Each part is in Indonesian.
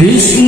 Bismillahirrahmanirrahim.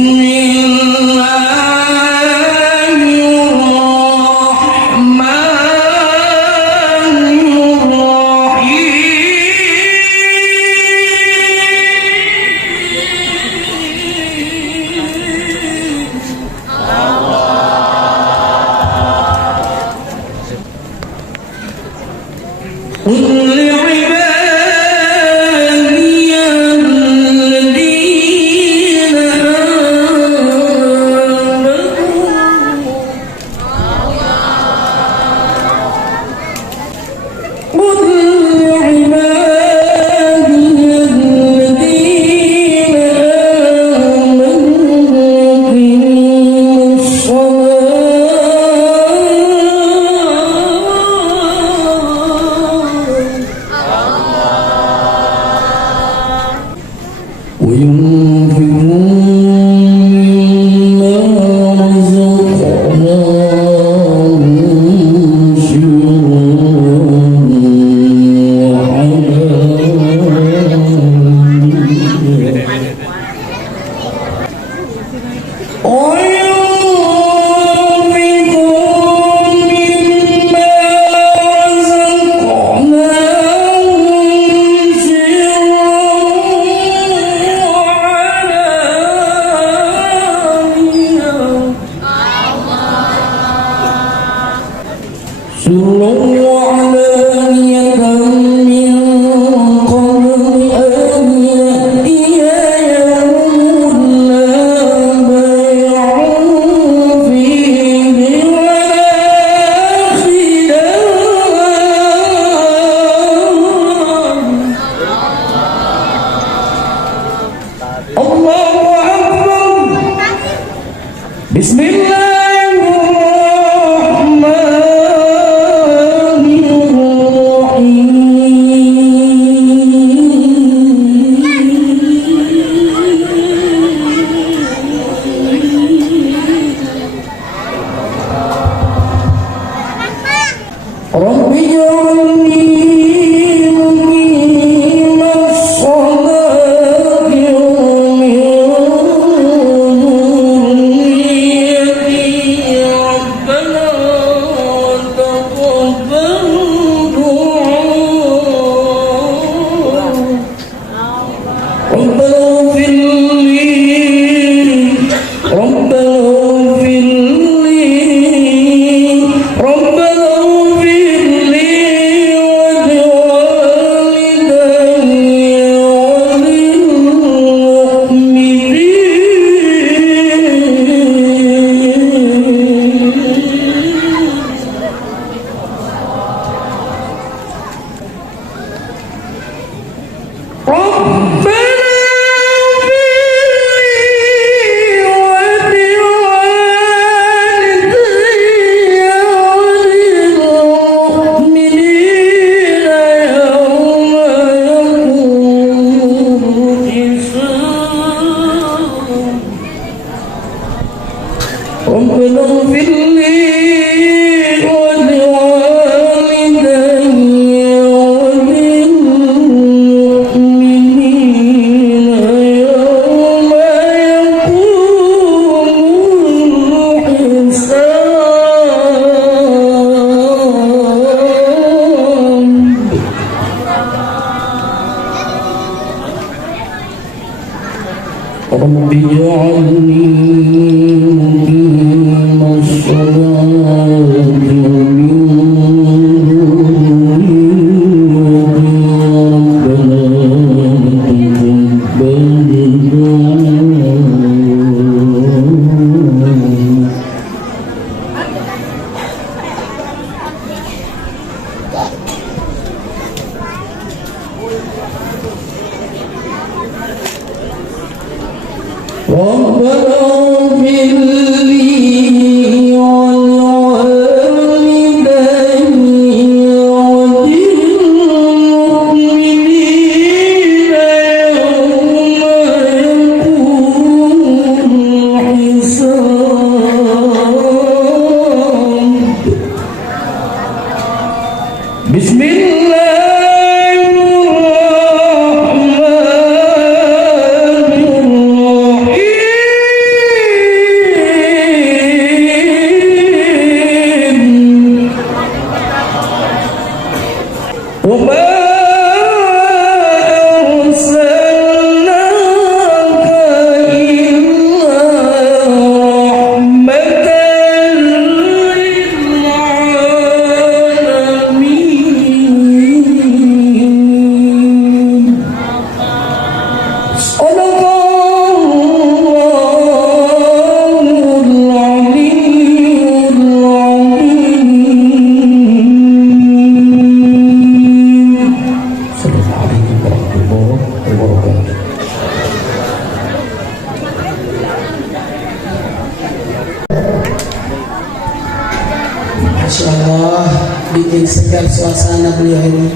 bikin segar suasana beliau ini.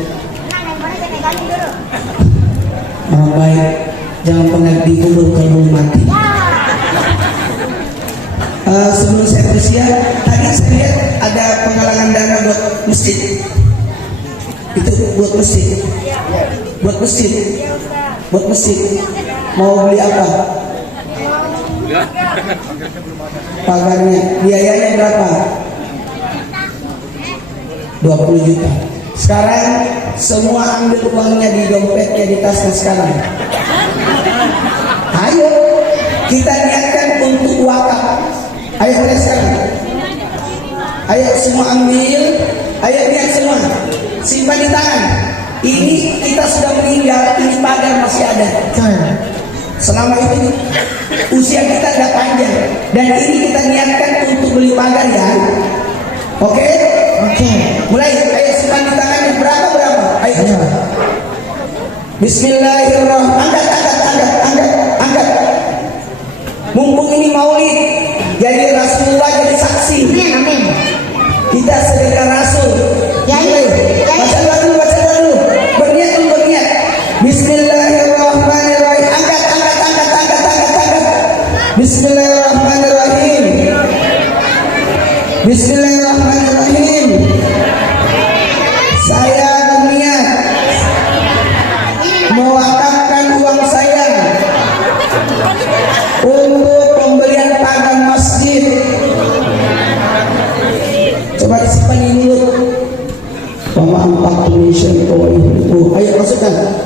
Orang baik, jangan pernah dikubur kalau belum mati. Sebelum saya bersiap, tadi saya lihat ada penggalangan dana buat masjid. Itu buat masjid. Buat masjid. Buat masjid. Mau beli apa? Pagarnya, biayanya berapa? 20 juta. Sekarang semua ambil uangnya di dompetnya, di tasnya sekarang. Ayo kita niatkan untuk wakaf. Ayo mulai sekarang. Ayo semua ambil. Ayo niat semua. Simpan di tangan. Ini kita sudah meninggal, ini pagar masih ada. Selama itu usia kita tidak panjang, dan ini kita niatkan untuk beli pagar ya. Oke? Oke. Mulai. Ayo simpan di tangannya. Berapa? Ayo. Bismillahirrahmanirrahim. Angkat. Mumpung ini maulid, jadi Rasulullah jadi saksi. Amin. Kita sedekah Rasul. Ya. Baca dulu. Berniat. Bismillahirrahmanirrahim. Angkat. Bismillahirrahmanirrahim. Saya berniat mewakafkan uang saya untuk pembelian pagar masjid. Coba disimpan ini dulu. Wa ampak mission itu. Ayo masukkan.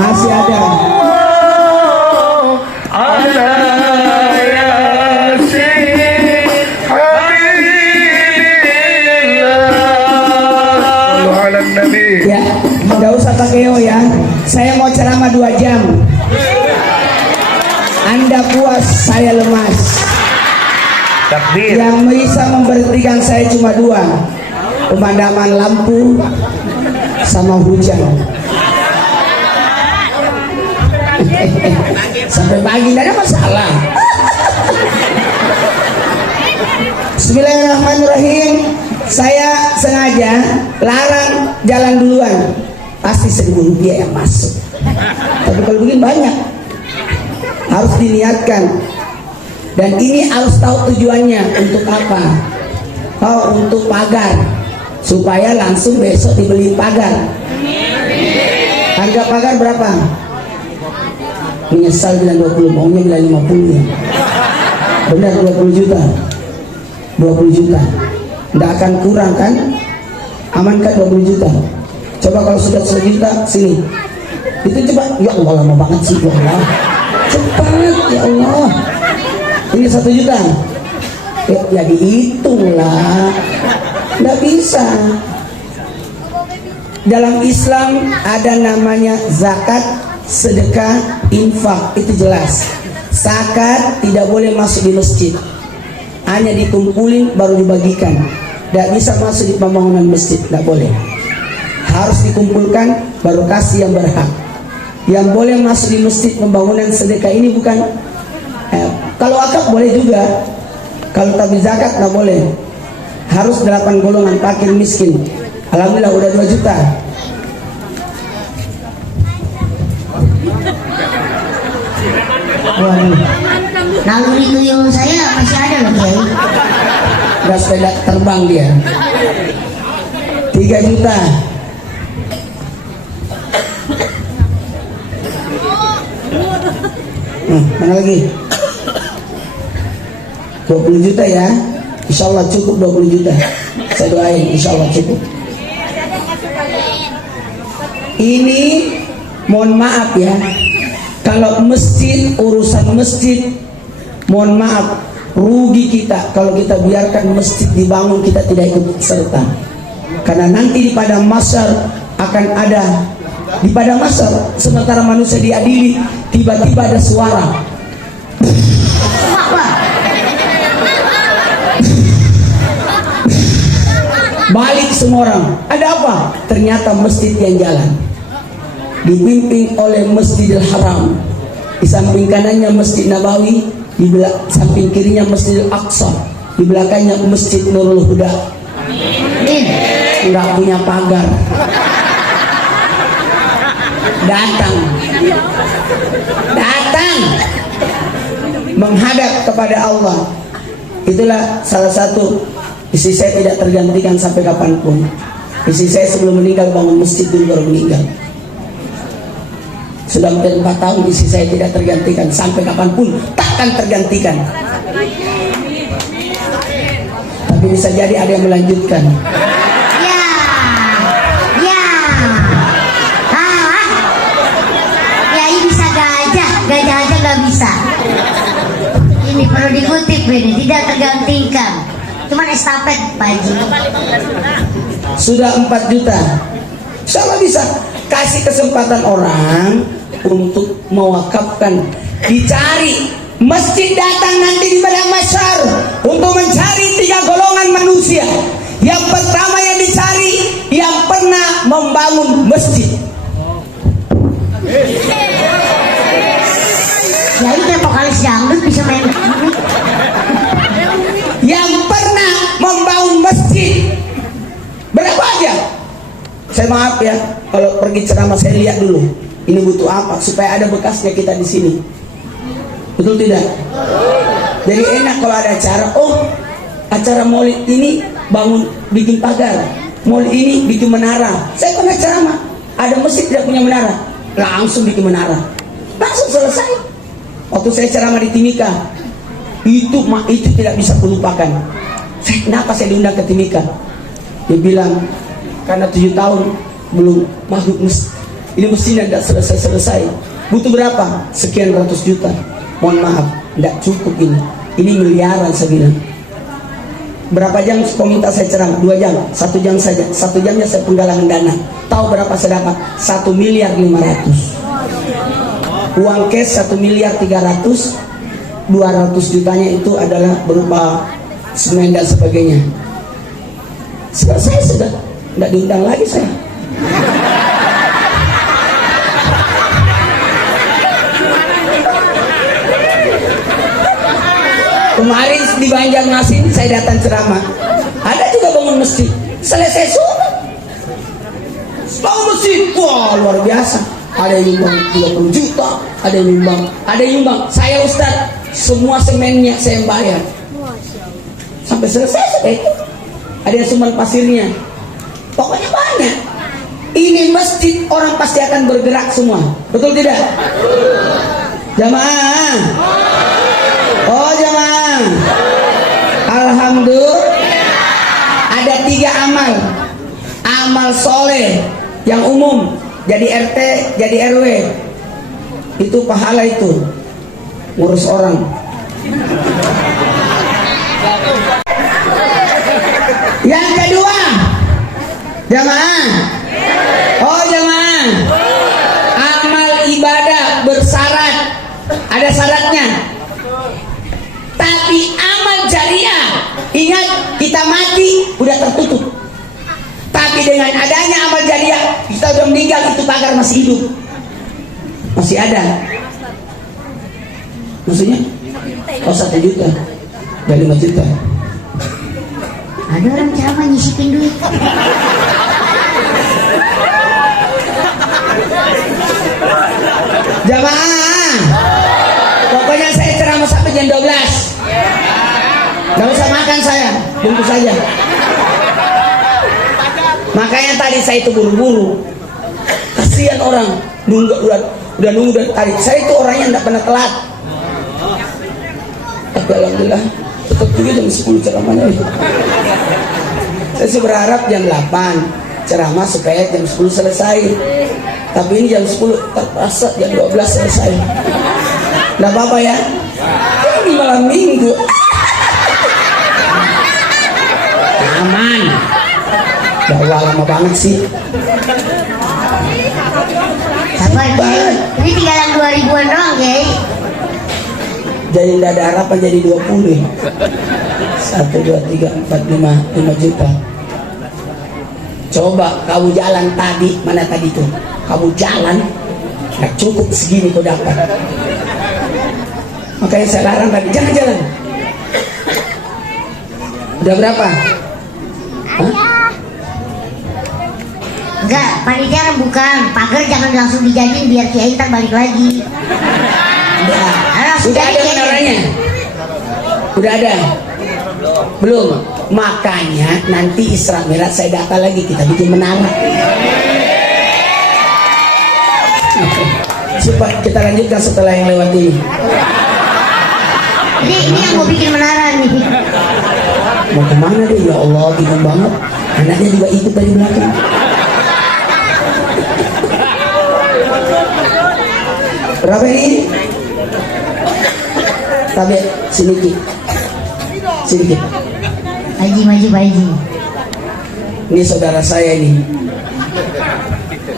Masih ada. Ya, nggak usah pakai ya. Saya mau ceramah 2 jam. Anda puas, saya lemas. Takbir. Yang bisa memberhentikan saya cuma 2, pemadaman lampu sama hujan. Sampai pagi tidak ada masalah. Bismillahirrahmanirrahim. Saya sengaja larang jalan duluan. Pasti 1.000 rupiah yang masuk. Tapi kalau begini banyak. Harus diniatkan. Dan ini harus tahu tujuannya untuk apa. Oh, untuk pagar. Supaya langsung besok dibeli pagar. Harga pagar berapa? Menyesal bilang 20, maunya bilang 50 ya. Benar 20 juta. 20 juta. Tidak akan kurang kan? Amankan 20 juta. Coba kalau sudah 1 juta, sini. Itu coba, ya Allah lama banget sih, ya Allah. Cepat, ya Allah. Ini 1 juta. Ya dihitunglah. Tidak bisa. Dalam Islam ada namanya zakat, sedekah, infak. Itu jelas. Zakat tidak boleh masuk di masjid. Hanya dikumpulin baru dibagikan. Tidak bisa masuk di pembangunan masjid, tidak boleh. Harus dikumpulkan baru kasih yang berhak. Yang boleh masuk di masjid pembangunan sedekah ini bukan. Kalau wakaf boleh juga. Kalau tabir zakat nggak boleh. Harus 8 golongan fakir miskin. Alhamdulillah udah 2 juta. Waduh. Naluri tuyul saya masih ada loh Kiai. Udah sepeda terbang dia. 3 juta. Mana lagi? 20 juta ya. Insya Allah cukup 20 juta. Saya doain insya Allah cukup. Ini mohon maaf ya. Kalau masjid, urusan masjid, mohon maaf, rugi kita kalau kita biarkan masjid dibangun kita tidak ikut serta. Karena nanti di padang mahsyar akan ada, di padang mahsyar sementara manusia diadili, tiba-tiba ada suara. Balik semua orang. Ada apa? Ternyata masjid yang jalan dipimpin oleh Masjidil Haram. Di samping kanannya Masjid Nabawi, di samping kirinya Masjidil Aqsa, di belakangnya Masjid Nurul Huda. Enggak punya pagar. Datang menghadap kepada Allah. Itulah salah satu isi saya tidak tergantikan sampai kapanpun. Isi saya sebelum meninggal bangun masjid dulu baru meninggal. Sudah hampir 4 tahun isi saya tidak tergantikan sampai kapanpun takkan tergantikan. Tapi bisa jadi ada yang melanjutkan. Ya ini bisa gajah aja nggak bisa. Ini perlu dikutip ini, tidak tergantikan. Cuman estafet Pak Haji. Sudah 4 juta. Sama bisa kasih kesempatan orang untuk mewakafkan. Dicari masjid, datang nanti di padang mahsyar untuk mencari 3 golongan manusia. Yang pertama yang dicari yang pernah membangun masjid. Ya ini vokalis dangdut bisa main. Yang pernah membangun masjid. Berapa aja? Saya maaf ya, kalau pergi ceramah saya lihat dulu. Ini butuh apa supaya ada bekasnya kita di sini. Betul tidak? Jadi enak kalau ada acara. Oh, acara maulid ini bikin pagar. Maulid ini bikin menara. Saya pernah ceramah. Ada masjid tidak punya menara, langsung bikin menara. Langsung selesai. Waktu saya ceramah di Timika, itu tidak bisa kulupakan. Kenapa saya diundang ke Timika? Dia bilang karena 7 tahun belum masuk masjid. Ini mestinya tidak selesai. Butuh berapa? Sekian ratus juta. Mohon maaf, tidak cukup ini. Ini miliaran saya bilang. Berapa jam kau minta saya ceramah? 2 jam, 1 jam saja. 1 jamnya saya penggalangan dana. Tahu berapa saya dapat? 1,5 miliar. Uang cash 1,3 miliar. 200 jutanya itu adalah berupa semen dan sebagainya. Saya sudah tidak diundang lagi saya. Kemarin di Banjarmasin saya datang ceramah, ada juga bangun masjid. Selesai sunat, bangun masjid, wah luar biasa. Ada yang nyumbang 30 juta, ada yang nyumbang. Saya Ustaz, semua semennya saya bayar. Sampai selesai sudah itu. Ada yang sumbang pasirnya. Pokoknya banyak. Ini masjid, orang pasti akan bergerak semua. Betul tidak? Jamaah. Oh jamaah. Alhamdulillah. Ada 3 amal. Amal soleh yang umum. Jadi RT, jadi RW. Itu pahala itu. Ngurus orang. Yang kedua, jamaah. Oh jamaah. Amal ibadah bersyarat. Ada syaratnya. Tapi amal jariah, ingat kita mati udah tertutup. Tapi dengan adanya amal jariah, kita udah meninggal, itu pagar masih hidup. Masih ada. Maksudnya? Oh 1 juta. Dari 5 juta. Ada orang ceramah nyisipin duit. Jamaah, pokoknya saya ceramah sampai jam 12. Gak usah makan saya, bungkus saja. Makanya tadi saya itu buru-buru. Kasihan orang nunggu udah nunggu dari tadi. Saya itu orangnya tidak pernah telat. Tapi alhamdulillah tetap juga jam 10 ceramahnya. Saya sih berharap jam 8 ceramah supaya jam 10 selesai. Tapi ini jam 10 terpaksa jam 12 selesai. Nggak apa-apa ya. Ini malam minggu. Aman. Dakwah lama banget sih. Sabar, ini tinggalan 2000-an doang, Kiai. Jadi tidak ada harapan jadi 20. 1, 2, 3, 4, 5 juta. Coba kamu jalan tadi, mana tadi tuh? Kamu jalan, nggak cukup segini kau dapat. Makanya saya larang tadi, jangan jalan. Udah berapa? Hah? Enggak, panitia kan bukan. Pagar jangan langsung dijadiin biar Kiai ntar balik lagi. Udah ada menaranya? Udah ada? Belum? Makanya nanti Isra Mi'raj saya data lagi, kita bikin menara. Supaya kita lanjutkan setelah yang lewat ini. Ini yang mau bikin menara nih. Mau kemana deh? Ya Allah, bingung banget. Anaknya juga ikut dari belakang. Berapa ini? Tapi sedikit. Sedikit. Haji maju Pak Haji. Ini saudara saya ini.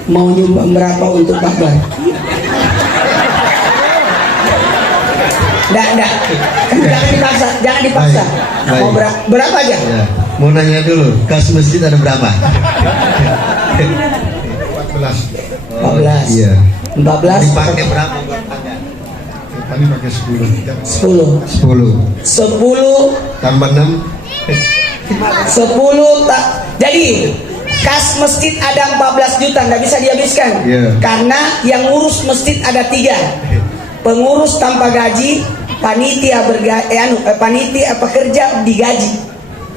Mau nyumbang berapa untuk pagar? Enggak. Jangan dipaksa, jangan dipaksa. Baik. Mau berapa aja? Ya. Mau nanya dulu, kas masjid ada berapa? 14. Iya. 14. Dipakai berapa buat pagar? Kami pakai 10. 10. 10. 10 Tambah 6. 10 tak. Jadi kas masjid ada 14 juta, nggak bisa dihabiskan. Iya. Karena yang ngurus masjid ada 3. Pengurus tanpa gaji, panitia panitia pekerja digaji.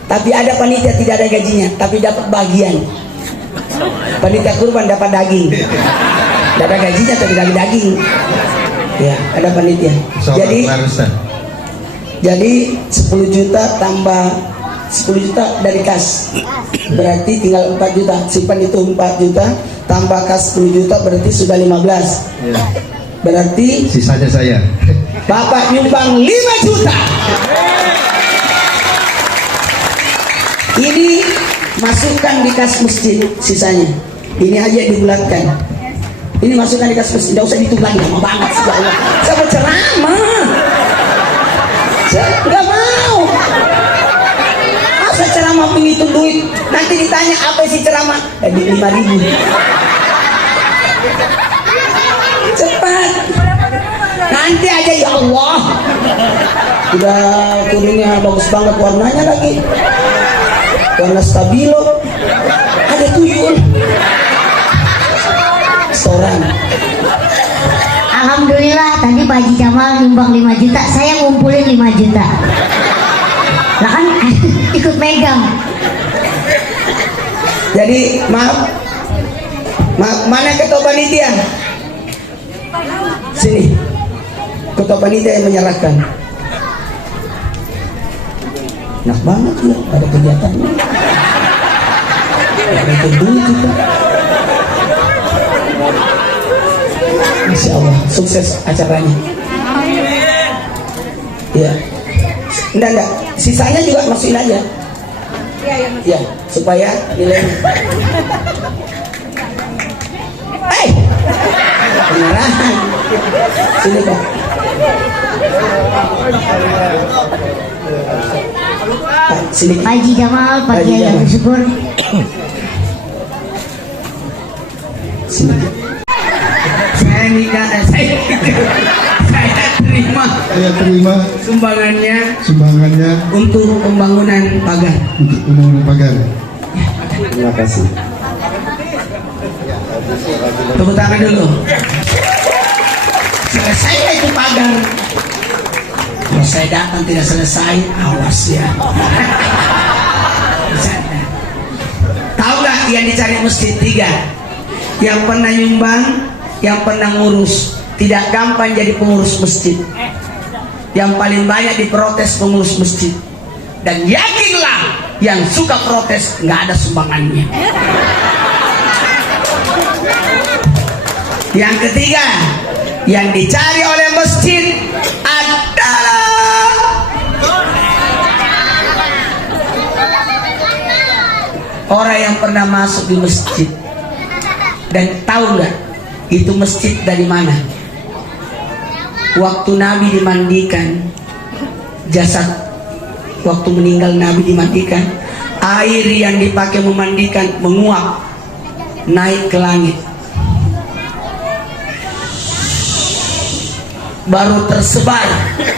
Tapi ada panitia tidak ada gajinya, tapi dapat bagian. Panitia kurban dapat daging. Tidak ada gajinya tapi daging. Ya, ada panitia. Jadi 10 juta tambah 10 juta dari kas. Berarti tinggal 4 juta. Simpan itu 4 juta tambah kas 10 juta berarti sudah 15. Ya. Berarti Sisanya saya. Bapak nyumbang 5 juta. Ini masukkan di kas masjid sisanya. Ini aja dibulatkan. Ini masukkan di kas masjid. Tidak usah dihitung lagi, lama banget sih. Saya berceramah. Saya nggak mau. Masa ceramah menghitung duit? Nanti ditanya apa sih ceramah? 5.000. Cepat. Nanti aja ya Allah. Udah turunnya bagus banget warnanya lagi. Warna stabilo. Ada tuyul. Setoran. Alhamdulillah tadi Pak Haji Jamal nyumbang 5 juta, saya ngumpulin 5 juta. Lah kan ikut megang. Jadi maaf, mana ketua panitia? Sini, ketua panitia yang menyerahkan. Enak banget ya, ada kegiatannya. Itu duit juga. Masya Allah, sukses acaranya. Iya. Enggak. Sisanya juga masukin aja. Ya, supaya nilainya. Penyerahan. Sini Pak. Sini. Pak Haji Jamal, Pak Haji Kiai Jamal. Abdul Syukur. Sini. Saya nikah, saya terima sumbangannya untuk pembangunan pagar. Terima kasih. Tepuk tangan dulu. Selesai itu pagar. Kalau saya datang tidak selesai, awas ya. Tahu nggak yang dicari masjid 3? Yang pernah nyumbang, yang pernah ngurus. Tidak gampang jadi pengurus masjid. Yang paling banyak diprotes pengurus masjid. Dan yakinlah, yang suka protes nggak ada sumbangannya. Yang ketiga, yang dicari oleh masjid adalah orang yang pernah masuk di masjid dan tahu nggak itu masjid dari mana. Waktu Nabi dimandikan, jasad waktu meninggal Nabi dimandikan, air yang dipakai memandikan menguap naik ke langit, baru tersebar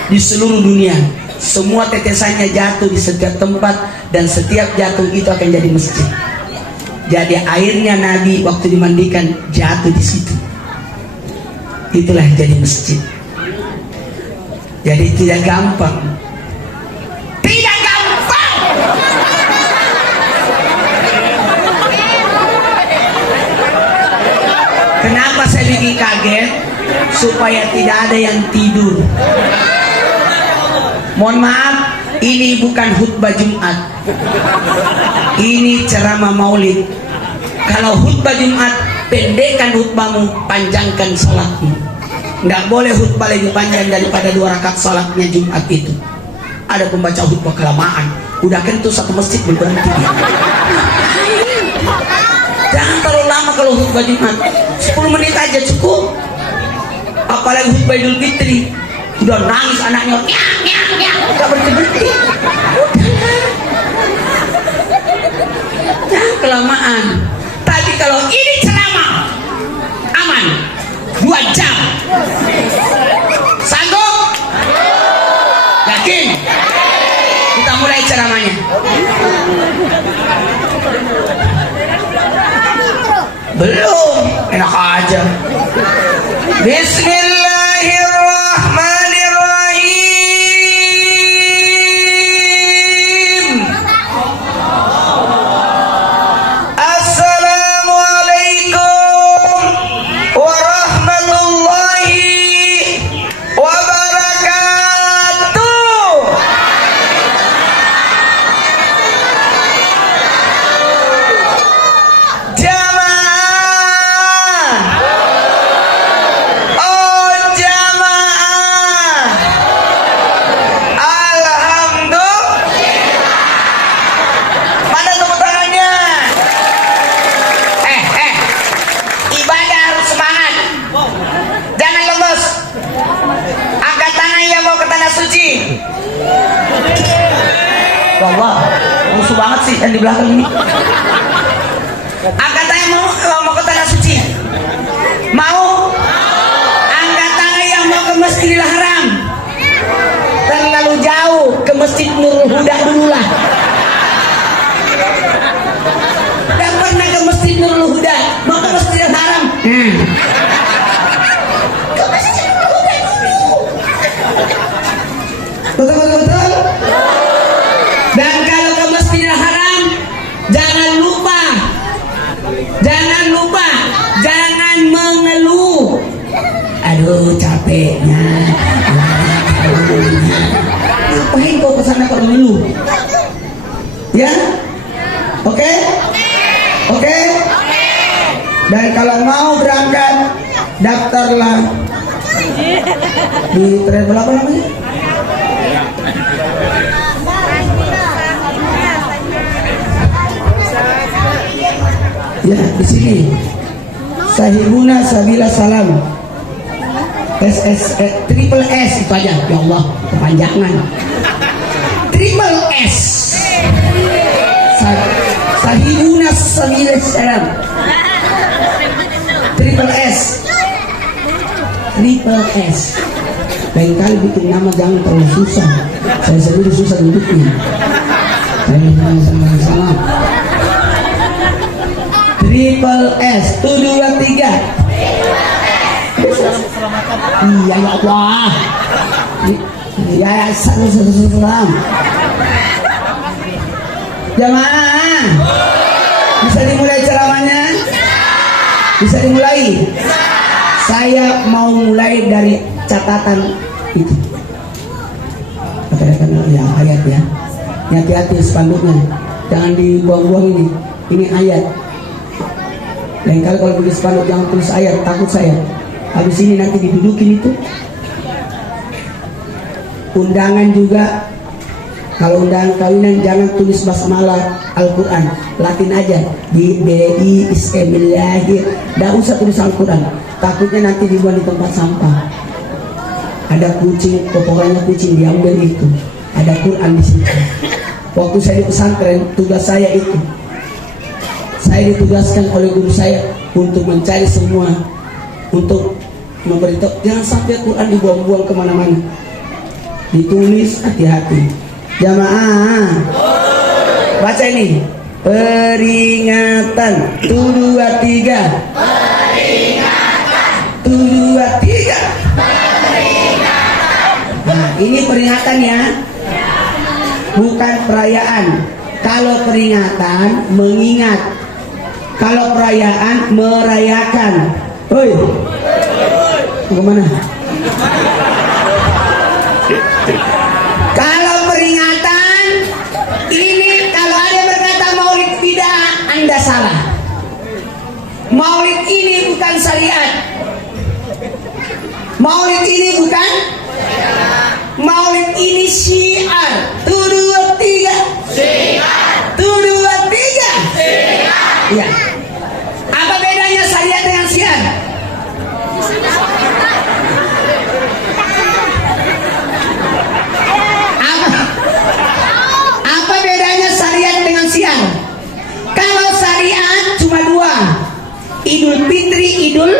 di seluruh dunia. Semua tetesannya jatuh di setiap tempat dan setiap jatuh itu akan jadi masjid. Jadi airnya Nabi waktu dimandikan jatuh di situ. Itulah jadi masjid. Jadi tidak gampang. Tidak gampang. Kenapa saya bikin kaget? Supaya tidak ada yang tidur. Mohon maaf, ini bukan khutbah Jumat. Ini ceramah Maulid. Kalau khutbah Jumat, pendekkan khutbahmu, panjangkan salatmu. Nggak boleh khutbah lebih panjang daripada 2 rakaat salatnya Jumat itu. Ada pembaca khutbah kelamaan. Udah kentu satu masjid belum berhenti. Jangan terlalu lama kalau khutbah Jumat. 10 menit aja cukup. Apalagi khutbah Idul Fitri, udah nangis anaknya, nggak berhenti. Jangan kelamaan. Tapi kalau ini ceramah aman 2 jam. Sanggup? Yakin? Kita mulai ceramahnya. Belum, enak aja. Bismillahirrahmanirrahim. Assalamualaikum warahmatullahi wabarakatuh. Allah, musuh banget sih yang di belakang ini. Angkat tangan mau ke tanah suci. Mau? Angkat tangan yang mau ke masjid. Kau masih jadi berhutang dulu. Betul. Dan kalau ke Masjidil Haram, jangan lupa, jangan mengeluh. Aduh capeknya, ngapain kau kesana kau mengeluh? Ya, oke? Dan kalau mau berangkat, daftarlah di travel apa namanya? Ya, di sini. Sahibuna Sabila Salam. Triple S itu aja. Ya Allah, kepanjangan. Triple S. Sahibuna Sabila Salam. Triple S. Lain kali bikin nama jangan terlalu susah. Saya sendiri susah duduknya. Sama-sama. Triple S. 1, 2, 3. Iya ya Allah. Ya salam. Jamaah, bisa dimulai ceramahnya? Bisa dimulai? Saya mau mulai dari catatan itu. Katakan ya ayat ya. Hati-hati spanduknya, jangan dibuang-buang ini. Ini ayat. Lain kali kalau tulis spanduk jangan tulis ayat, takut saya. Habis ini nanti didudukin itu. Undangan juga, kalau undangan kawinan jangan tulis basmalah Al-Quran, Latin aja. Bismillahirrahmanirrahim. Tidak usah tulis Al-Quran, takutnya nanti dibuang di tempat sampah. Ada kucing, kotorannya kucing diambil itu. Ada Quran di situ. Waktu saya di pesantren, tugas saya itu, saya ditugaskan oleh guru saya untuk mencari semua, untuk memberitahu jangan sampai Quran dibuang-buang kemana-mana. Ditulis, hati-hati. Jamaah, baca ini. Peringatan. 1, 2, 3. Peringatan. 1, 2, 3. Nah, ini peringatan ya, bukan perayaan. Kalau peringatan mengingat, kalau perayaan merayakan. Hoi, kemana? Kalau peringatan ini, kalau ada berkata maulid tidak, Anda salah. Maulid ini bukan syariat. Maulid ini bukan. Maulid ini syiar. 1, 2, 3. Syiar. 1, 2, 3. Syiar. Ya. Apa bedanya syariat dengan syiar? Apa bedanya syariat dengan syiar? Kalau syariat cuma 2, Idul Fitri, Idul.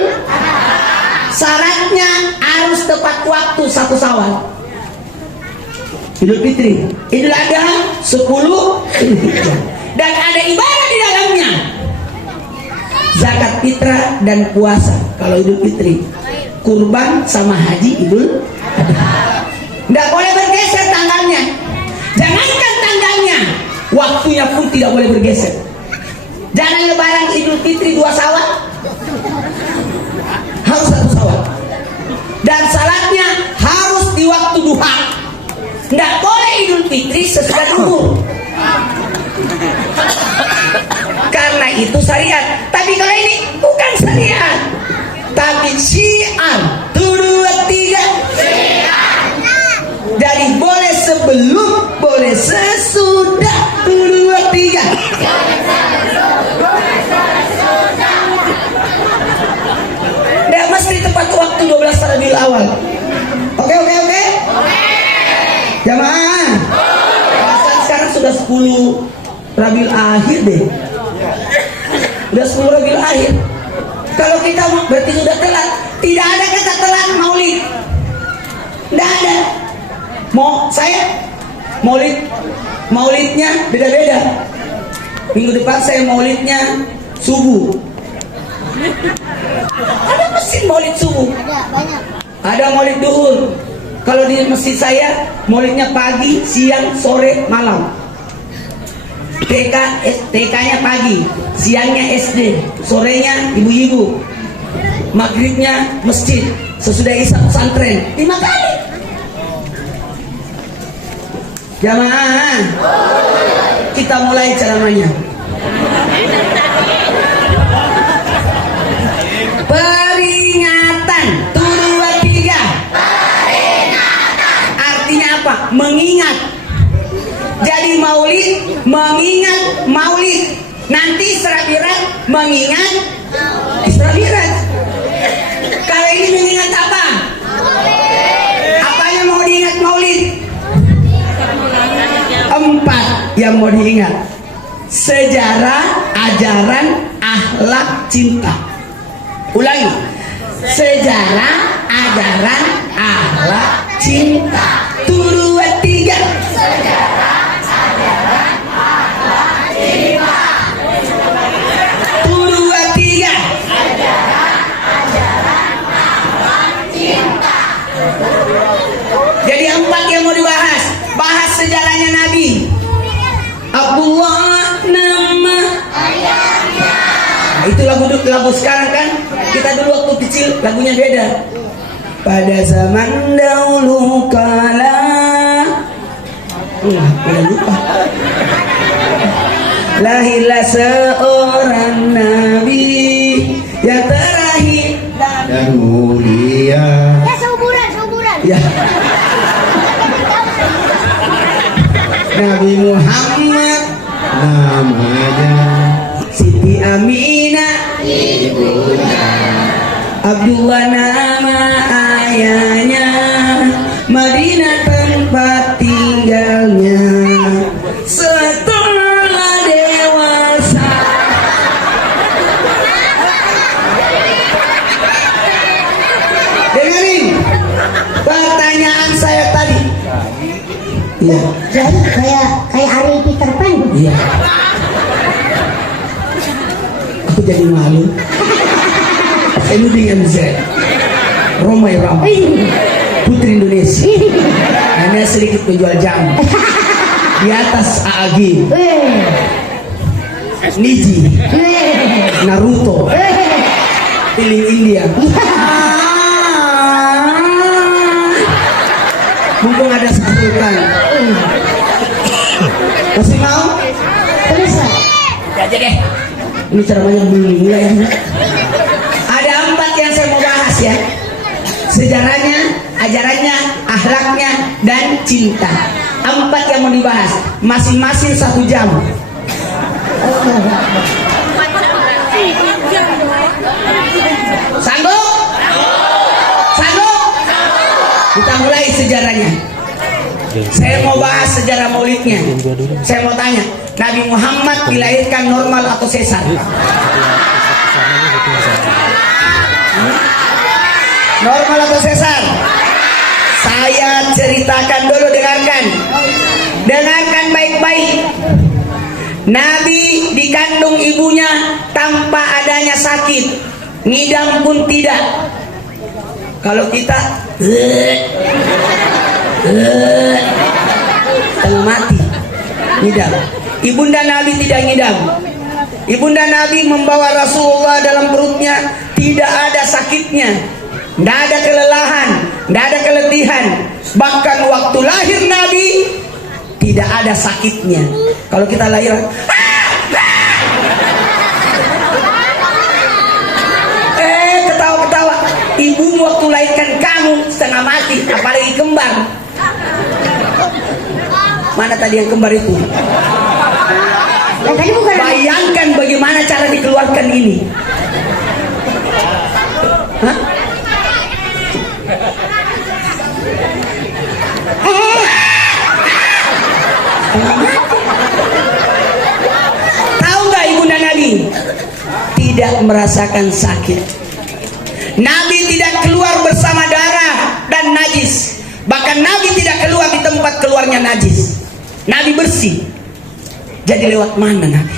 Syaratnya harus tepat waktu 1 Syawal. Idul Fitri, Idul Adha 10 Dzulhijjah. Dan ada ibadah di dalamnya. Zakat fitrah dan puasa kalau Idul Fitri. Kurban sama haji Idul Adha. Tidak boleh bergeser tanggalnya. Jangankan tanggalnya, waktunya pun tidak boleh bergeser. Jangan lebaran Idul Fitri 2 Syawal, harus 1 Syawal. Dan salatnya harus di waktu duha. Tidak boleh Idul Fitri sesudah duhur. Karena itu syariat. Tapi kalau ini bukan syariat, tapi syiar. 1, 2, 3. Syiar. Jadi boleh sebelum, boleh sesudah. 1, 2, 3. Tidak mesti tepat waktu 12 Rabiul Awal. Oke. Jamaah. Sekarang sudah 10 Rabiul Akhir deh. Sudah 10 Rabiul Akhir. Kalau kita berarti sudah telat. Tidak ada kata telat maulid. Tidak ada. Mau saya maulidnya beda-beda. Minggu depan saya maulidnya subuh. Ada mesin maulid subuh. Ada banyak. Ada maulid duhur. Kalau di masjid saya, maulidnya pagi, siang, sore, malam. TK-nya pagi, siangnya SD, sorenya ibu-ibu, maghribnya masjid, sesudah isya pesantren 5 kali. Jamaah, kita mulai ceramahnya. Peringatan, 2, 3. Artinya apa? Mengingat. Jadi maulid, mengingat maulid. Nanti serabirat, mengingat serabirat. Kalau ini mengingat apa? Apanya mau diingat maulid? 4 yang mau diingat. Sejarah, ajaran, akhlak, cinta. Ulangi. Sejarah, ajaran, akhlak, cinta. 2, 3. Sejarah, ajaran, akhlak, cinta. 2, 3. Sejarah, ajaran, akhlak, cinta. Jadi 4 yang mau dibahas. Bahas sejarahnya Nabi. Abdullah nama ayahnya. Nah, itu lagu sekarang kan. Kita dulu waktu kecil lagunya beda. Pada zaman dahulu kala. Udah lupa. Lahirlah seorang nabi yang terakhir Dan mulia. Ya seumuran. ya. Nabi Muhammad Namanya Siti Aminah ibunya. Abdullah nama ayahnya, Madinah tempat tinggalnya. Setelah dewasa dengerin pertanyaan saya tadi. Iya. Jadi kayak Ariel Peter Pan. Iya. Aku jadi malu. MD MZ Romai Ramai Putri Indonesia. Hanya sedikit menjual jamu di atas AAG, Niji, Naruto, Tiling India. Mumpung ada sambutan. Masih mau? Terus lah. Aja deh. Ini ceramahnya mulai. Ada 4 yang saya mau bahas ya. Sejarahnya, ajarannya, akhlaknya, dan cinta. 4 yang mau dibahas. Masing-masing 1 jam. Sanggup? Sanggup? Kita mulai sejarahnya. Saya mau bahas sejarah maulidnya. Saya mau tanya, Nabi Muhammad dilahirkan normal atau sesar? Normal atau sesar? Saya ceritakan dulu, dengarkan. Dengarkan baik-baik. Nabi dikandung ibunya tanpa adanya sakit. Ngidam pun tidak. Kalau kita tengah mati ngidam. Ibunda Nabi tidak ngidam. Ibunda Nabi membawa Rasulullah dalam perutnya, tidak ada sakitnya, tidak ada kelelahan, tidak ada keletihan. Bahkan waktu lahir Nabi tidak ada sakitnya. Kalau kita lahir ketawa-ketawa. Ibumu waktu lahirkan kamu setengah mati, apalagi kembar. Mana tadi yang kembar itu? Tadi bukan. Bayangkan bagaimana cara dikeluarkan ini. Hah? Tahu nggak ibunda Nabi? Tidak merasakan sakit. Nabi tidak keluar bersama darah dan najis. Bahkan Nabi tidak keluar di tempat keluarnya najis. Nabi bersih. Jadi lewat mana Nabi?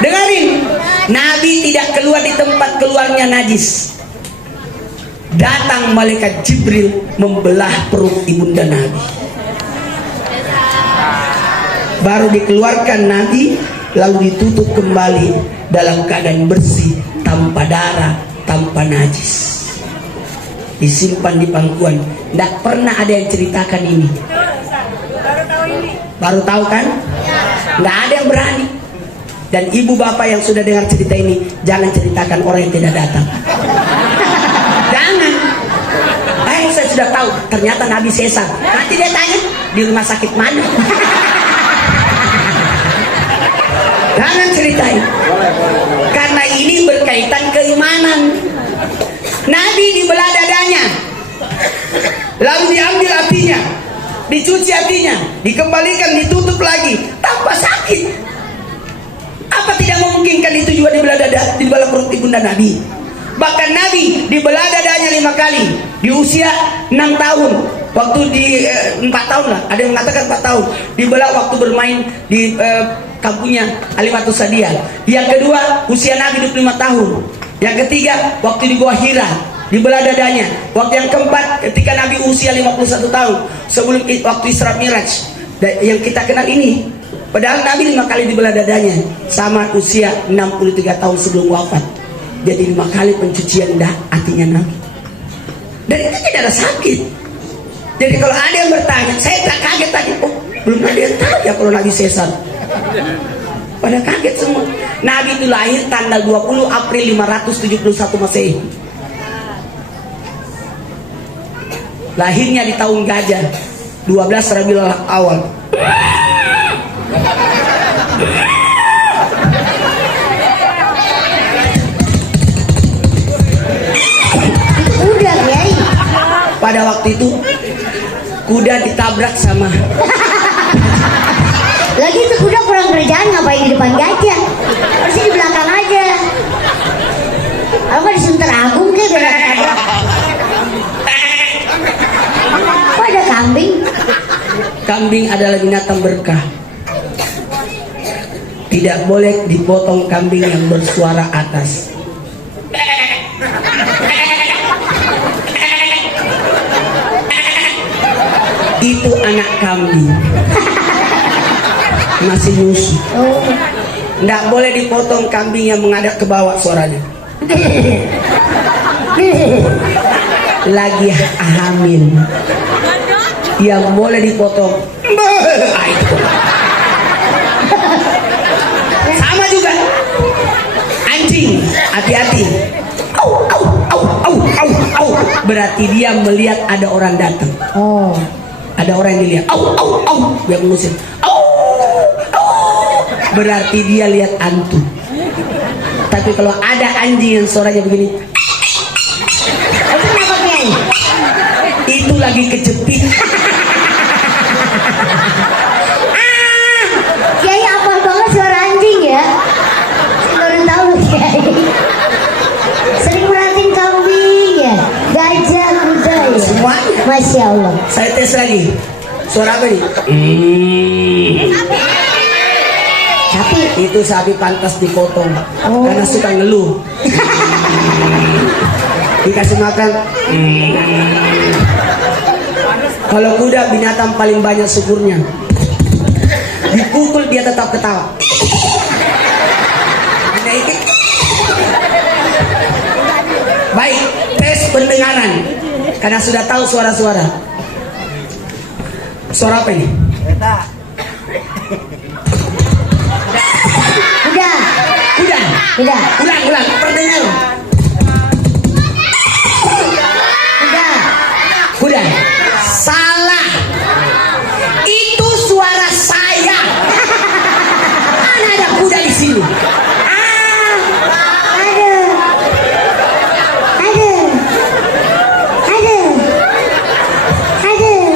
Dengarin, Nabi tidak keluar di tempat keluarnya najis. Datang malaikat Jibril membelah perut ibunda Nabi. Baru dikeluarkan Nabi, lalu ditutup kembali dalam keadaan bersih, tanpa darah, tanpa najis. Disimpan di pangkuan. Tidak pernah ada yang ceritakan ini. Baru tahu kan? Nggak ada yang berani. Dan ibu bapak yang sudah dengar cerita ini, jangan ceritakan orang yang tidak datang. Jangan. Saya sudah tahu, ternyata Nabi sesar. Nanti dia tanya, di rumah sakit mana? Jangan ceritain. Karena ini berkaitan keimanan. Nabi dibelah dadanya, lalu diambil hatinya, dicuci hatinya, dikembalikan, ditutup lagi tanpa sakit. Apa tidak memungkinkan itu juga dibelah dada, dibelah perut ibunda Nabi? Bahkan Nabi dibelah dadanya 5 kali di usia 6 tahun. Waktu di 4 tahun lah, ada yang mengatakan 4 tahun. Dibelah waktu bermain di kampungnya Halimatus Sadia. Yang kedua, usia Nabi 25 tahun. Yang ketiga, waktu di Gua Hira, dibelah dadanya. Waktu yang keempat, ketika Nabi usia 51 tahun, sebelum waktu Isra Miraj, yang kita kenal ini. Padahal Nabi 5 kali dibelah dadanya, sama usia 63 tahun sebelum wafat. Jadi 5 kali pencucian hatinya Nabi. Dan itu tidak ada sakit. Jadi kalau ada yang bertanya, saya tak kaget tadi, oh belum ada yang tahu ya kalau Nabi sesar. Pada kaget semua. Nabi itu lahir tanggal 20 April 571 Masehi. Lahirnya di tahun gajah, 12 Rabiul Awal. Udah ya. Pada waktu itu kuda ditabrak sama. Lagi itu kuda kurang kerjaan, ngapain di depan gajah? Harusnya di belakang aja. Apa di Sunter Agung kayak berat. Kok ada kambing? Kambing adalah binatang berkah. Tidak boleh dipotong kambing yang bersuara atas. Itu anak kambing. Masih nyusu. Oh. Nggak boleh dipotong kambing yang menghadap ke bawah suaranya. Lagi hamil. Yang boleh dipotong. Itu. Sama juga. Anjing, hati-hati. Au, au, au, au, au, au. Berarti dia melihat ada orang datang. Oh. Ada orang yang dilihat. Au, au, au. Dia mengusir. Au, au. Berarti dia lihat hantu. Tapi kalau ada anjing yang suaranya begini, Itu kenapa Kiai? itu lagi kejepit. Kiai hafal banget suara anjing ya. Saya baru tahu Kiai. Sering merhatiin kambing ya, gajah, kuda ya. Semuanya. Masya Allah. Saya tes lagi. Suara apa nih? Tapi Itu sapi pantas dipotong. Oh. Karena suka ngeluh. Dikasih makan. Kalau kuda binatang paling banyak syukurnya. Dipukul dia tetap ketawa. Dinaikin. Baik, tes pendengaran. Karena sudah tahu suara-suara. Suara apa ini? kuda, Kuda. kuda, Ulang, perdengar. kuda. Kuda. Salah. Itu suara saya. Mana ada kuda di sini? Aduh, aduh, aduh, aduh.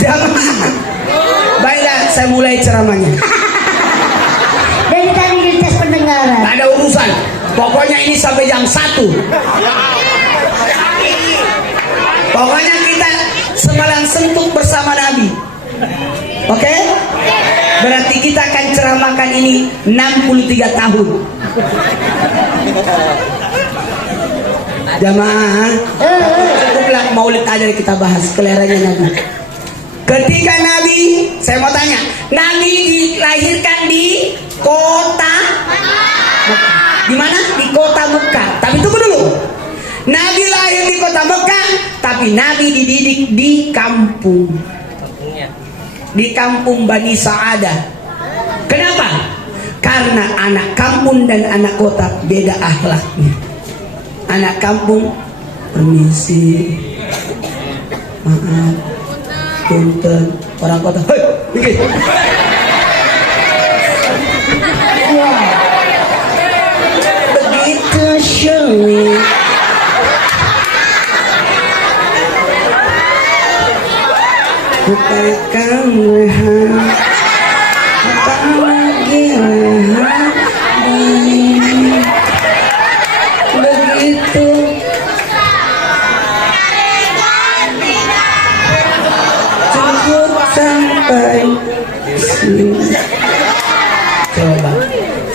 Jangan. Baiklah, saya mulai ceramahnya. Dari tadi di tes pendengaran. Gak ada urusan. Pokoknya ini sampai jam 1. Pokoknya kita semalang sentuh bersama Nabi. Oke? Berarti kita akan ceramahkan ini 63 tahun. Jamaah, cukuplah maulid aja kita bahas kelahirannya Nabi. Ketika Nabi, saya mau tanya, Nabi dilahirkan di kota di mana? Di kota Mekah. Tapi tunggu dulu. Nabi lahir di kota Mekah, tapi Nabi dididik di kampung. Di kampung Bani Sa'adah. Kenapa? Karena anak kampung dan anak kota beda akhlaknya. Anak kampung, permisi, maaf, punten. Orang kota, hei, bikin. Begitu sulit. Bukakan leher, apalagi leher begitu. Cukup sampai sini. Coba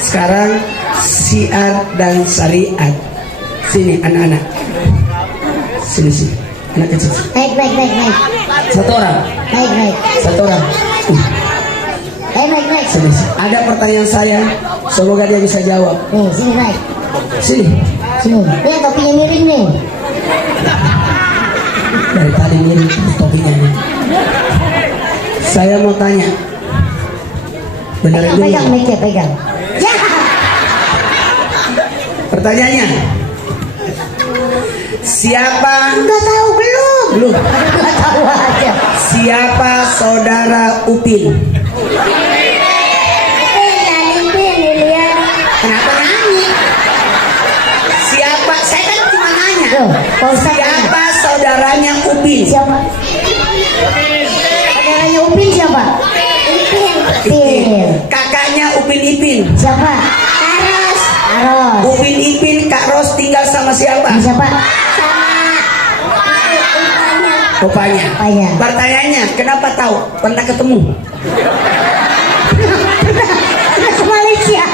sekarang syiar dan syariat. Sini anak-anak, sini anak kecil. Naik. Satu orang. Naik. Satu orang. Naik. Sini. Ada pertanyaan saya, semoga dia bisa jawab. Nih, sini naik. Sini. Sini. Nih topinya miring nih. Dari tadi miring topinya nih. Saya mau tanya. Benerin dulu. Pegang mic-nya, pegang. Ya. Pertanyaannya. Siapa? Enggak tahu belum. Belum. Enggak tahu aja. Siapa saudara Upin? Lilian. Kenapa nyanyi? Siapa? Saya kan cuma nanya. Loh, Pak Ustadz. Siapa saudaranya Upin? Siapa? Saudaranya Upin siapa? Upin. Kakaknya Upin Ipin. Siapa? Aros. Upin Ipin Kak Ros tinggal sama siapa? Siapa? Opanya. Opanya. Pertanyaannya, kenapa tahu? Pernah ketemu? Pernah ke Malaysia.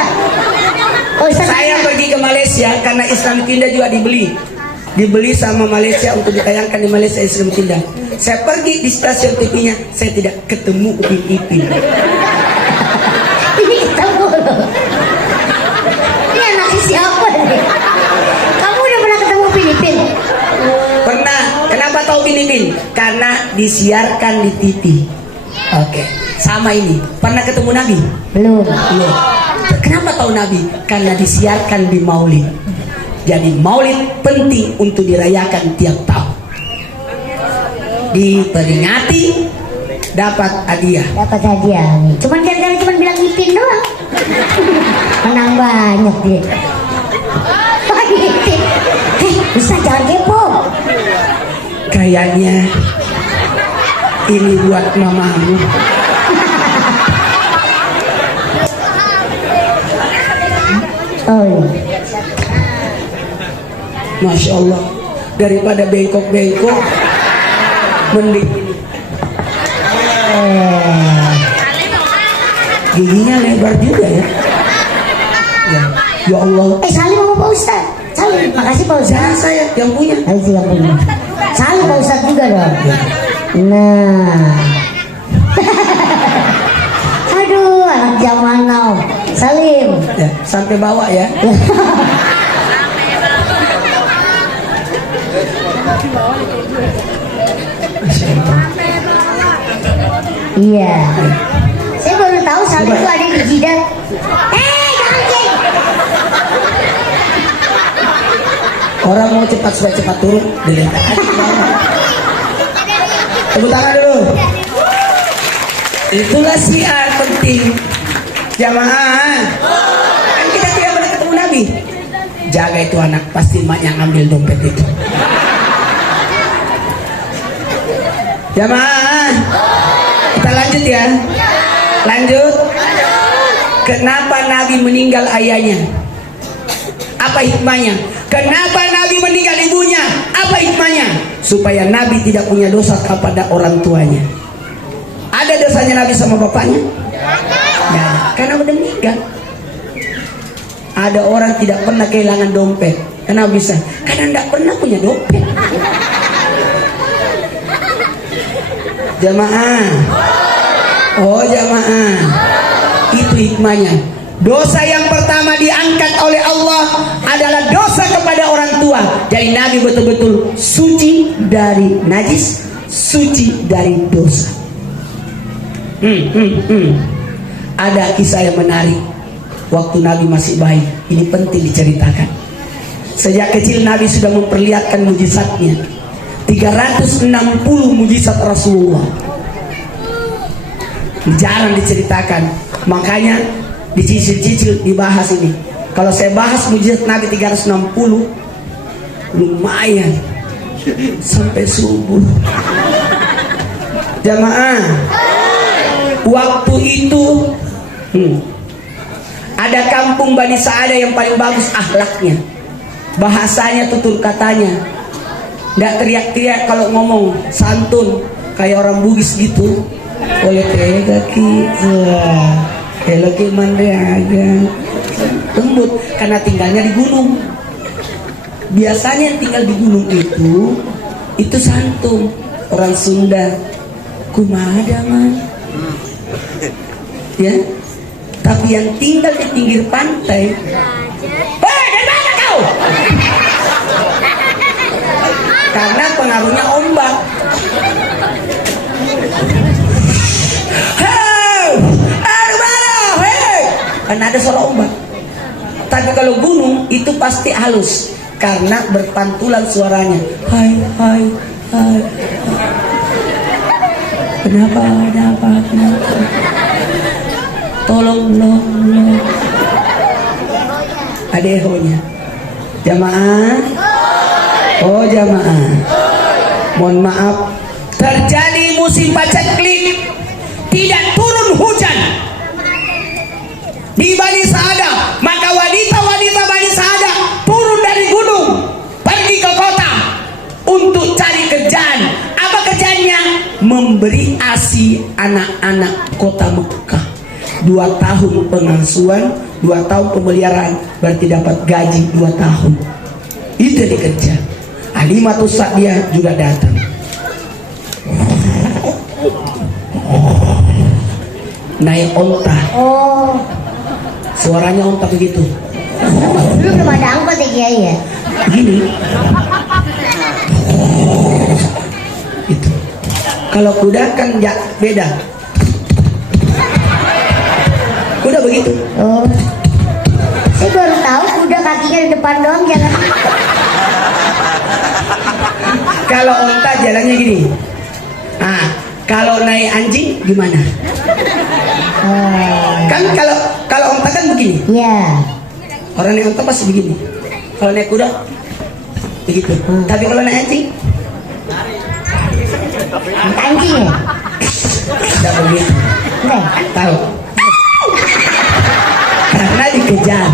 Oh, Saya pergi ke Malaysia karena Islam Tinda juga dibeli sama Malaysia untuk ditayangkan di Malaysia Islam Tinda. Saya pergi di stasiun TV-nya, saya tidak ketemu Upin Ipin. Ini ketemu loh. Ini anaknya siapa nih? Kamu udah pernah ketemu Upin Ipin? Pernah. Kenapa tahu Upin Ipin? Karena disiarkan di TV. Oke. Sama ini. Pernah ketemu Nabi? Belum. Belum. Kenapa tahu Nabi? Karena disiarkan di Maulid. Jadi Maulid penting untuk dirayakan tiap tahun. Diperingati, dapat hadiah. Dapat hadiah nih. Cuman gara-gara cuman bilang Ipin doang. Menang banyak dia. Wah, Ipin. Bisa jangan kepo. Kayaknya ini buat mamamu. Oh iya. Masya Allah. Daripada bengkok-bengkok, mending ini. Giginya lebar juga ya. Ya Allah. Salim sama Pak Ustadz. Salim. Makasih Pak Ustadz. Jangan saya yang punya. Ayo yang punya. Salim Pak Ustadz juga dong. Nah. Aduh, anak zaman now. Salim. Ya, sampai bawah ya. Iya. Saya baru tahu Salim itu ada di jidat. Jangan. Orang mau cepat supaya cepat turun, dilempar aja ke bawah. Tepuk tangan dulu. Itulah syiar penting. Jamaah. Kan kita tidak pernah ketemu Nabi. Jaga itu anak, pasti emaknya ngambil dompet itu. Jamaah. Kita lanjut ya. Lanjut. Kenapa Nabi meninggal ayahnya? Apa hikmahnya? Kenapa Nabi meninggal ibunya? Apa hikmahnya? Supaya Nabi tidak punya dosa kepada orang tuanya. Ada dosanya Nabi sama bapaknya? Ya, karena udah meninggal. Ada orang tidak pernah kehilangan dompet. Kenapa bisa? Karena tidak pernah punya dompet. Jamaah. Oh jamaah. Itu hikmahnya. Dosa yang pertama diangkat oleh Allah adalah dosa kepada orang tua. Jadi Nabi betul-betul suci dari najis, suci dari dosa. Ada kisah yang menarik. Waktu Nabi masih bayi, ini penting diceritakan. Sejak kecil Nabi sudah memperlihatkan mujizatnya. 360 mujizat Rasulullah. Jarang diceritakan. Makanya dicicil-cicil dibahas ini. Kalau saya bahas mujizat Nabi 360, lumayan sampai subuh. Jamaah, waktu itu ada kampung Bani Sa'adah yang paling bagus akhlaknya, bahasanya tutur katanya, nggak teriak-teriak kalau ngomong, santun kayak orang Bugis gitu. Oleh tega kita elok mandega lembut karena tinggalnya di gunung. Biasanya yang tinggal di gunung itu santun, orang Sunda kumada man, ya. Tapi yang tinggal di pinggir pantai, dari mana kau? Karena pengaruhnya ombak. Karena ada suara ombak. Tapi kalau gunung itu pasti halus karena berpantulan suaranya. Hai hai hai. Kenapa? Tolong lo. Ada ehonya. Jamaah. Oh jamaah. Mohon maaf. Terjadi musim paceklik. Tidak turun hujan di Bani Sa'adah, maka wanita-wanita Bani Sa'adah turun dari gunung pergi ke kota untuk cari kerjaan. Apa kerjaannya? Memberi ASI anak-anak kota Mekah. 2 tahun pengasuhan, 2 tahun pemeliharaan, berarti dapat gaji 2 tahun. Itu dikerja. Halimatus Sa'diyah juga datang. Naik onta. Oh, Suaranya onta begitu. dulu belum ada angkot ya Kiai ya? Begini. Itu. Kalau kuda kan ya beda. Kuda begitu. Oh, saya baru tahu kuda kakinya di depan doang, jangan. Kalau onta jalannya gini. Nah, kalau naik anjing gimana? Kan kalau onta kan begini. Ya. Orang naik onta pasti begini. Kalau naik kuda begitu. Tapi kalau naik anjing Anjing ya? tidak begitu. Udah. Tahu? Karena dikejar.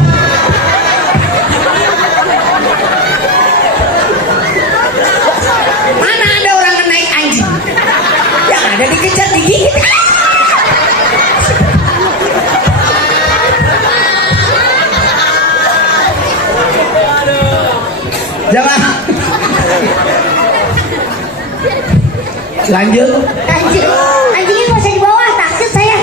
Mana ada orang naik anjing? Yang ada dikejar, digigit. Jangan. Lanjut. Anjingnya nggak usah dibawa, takut saya.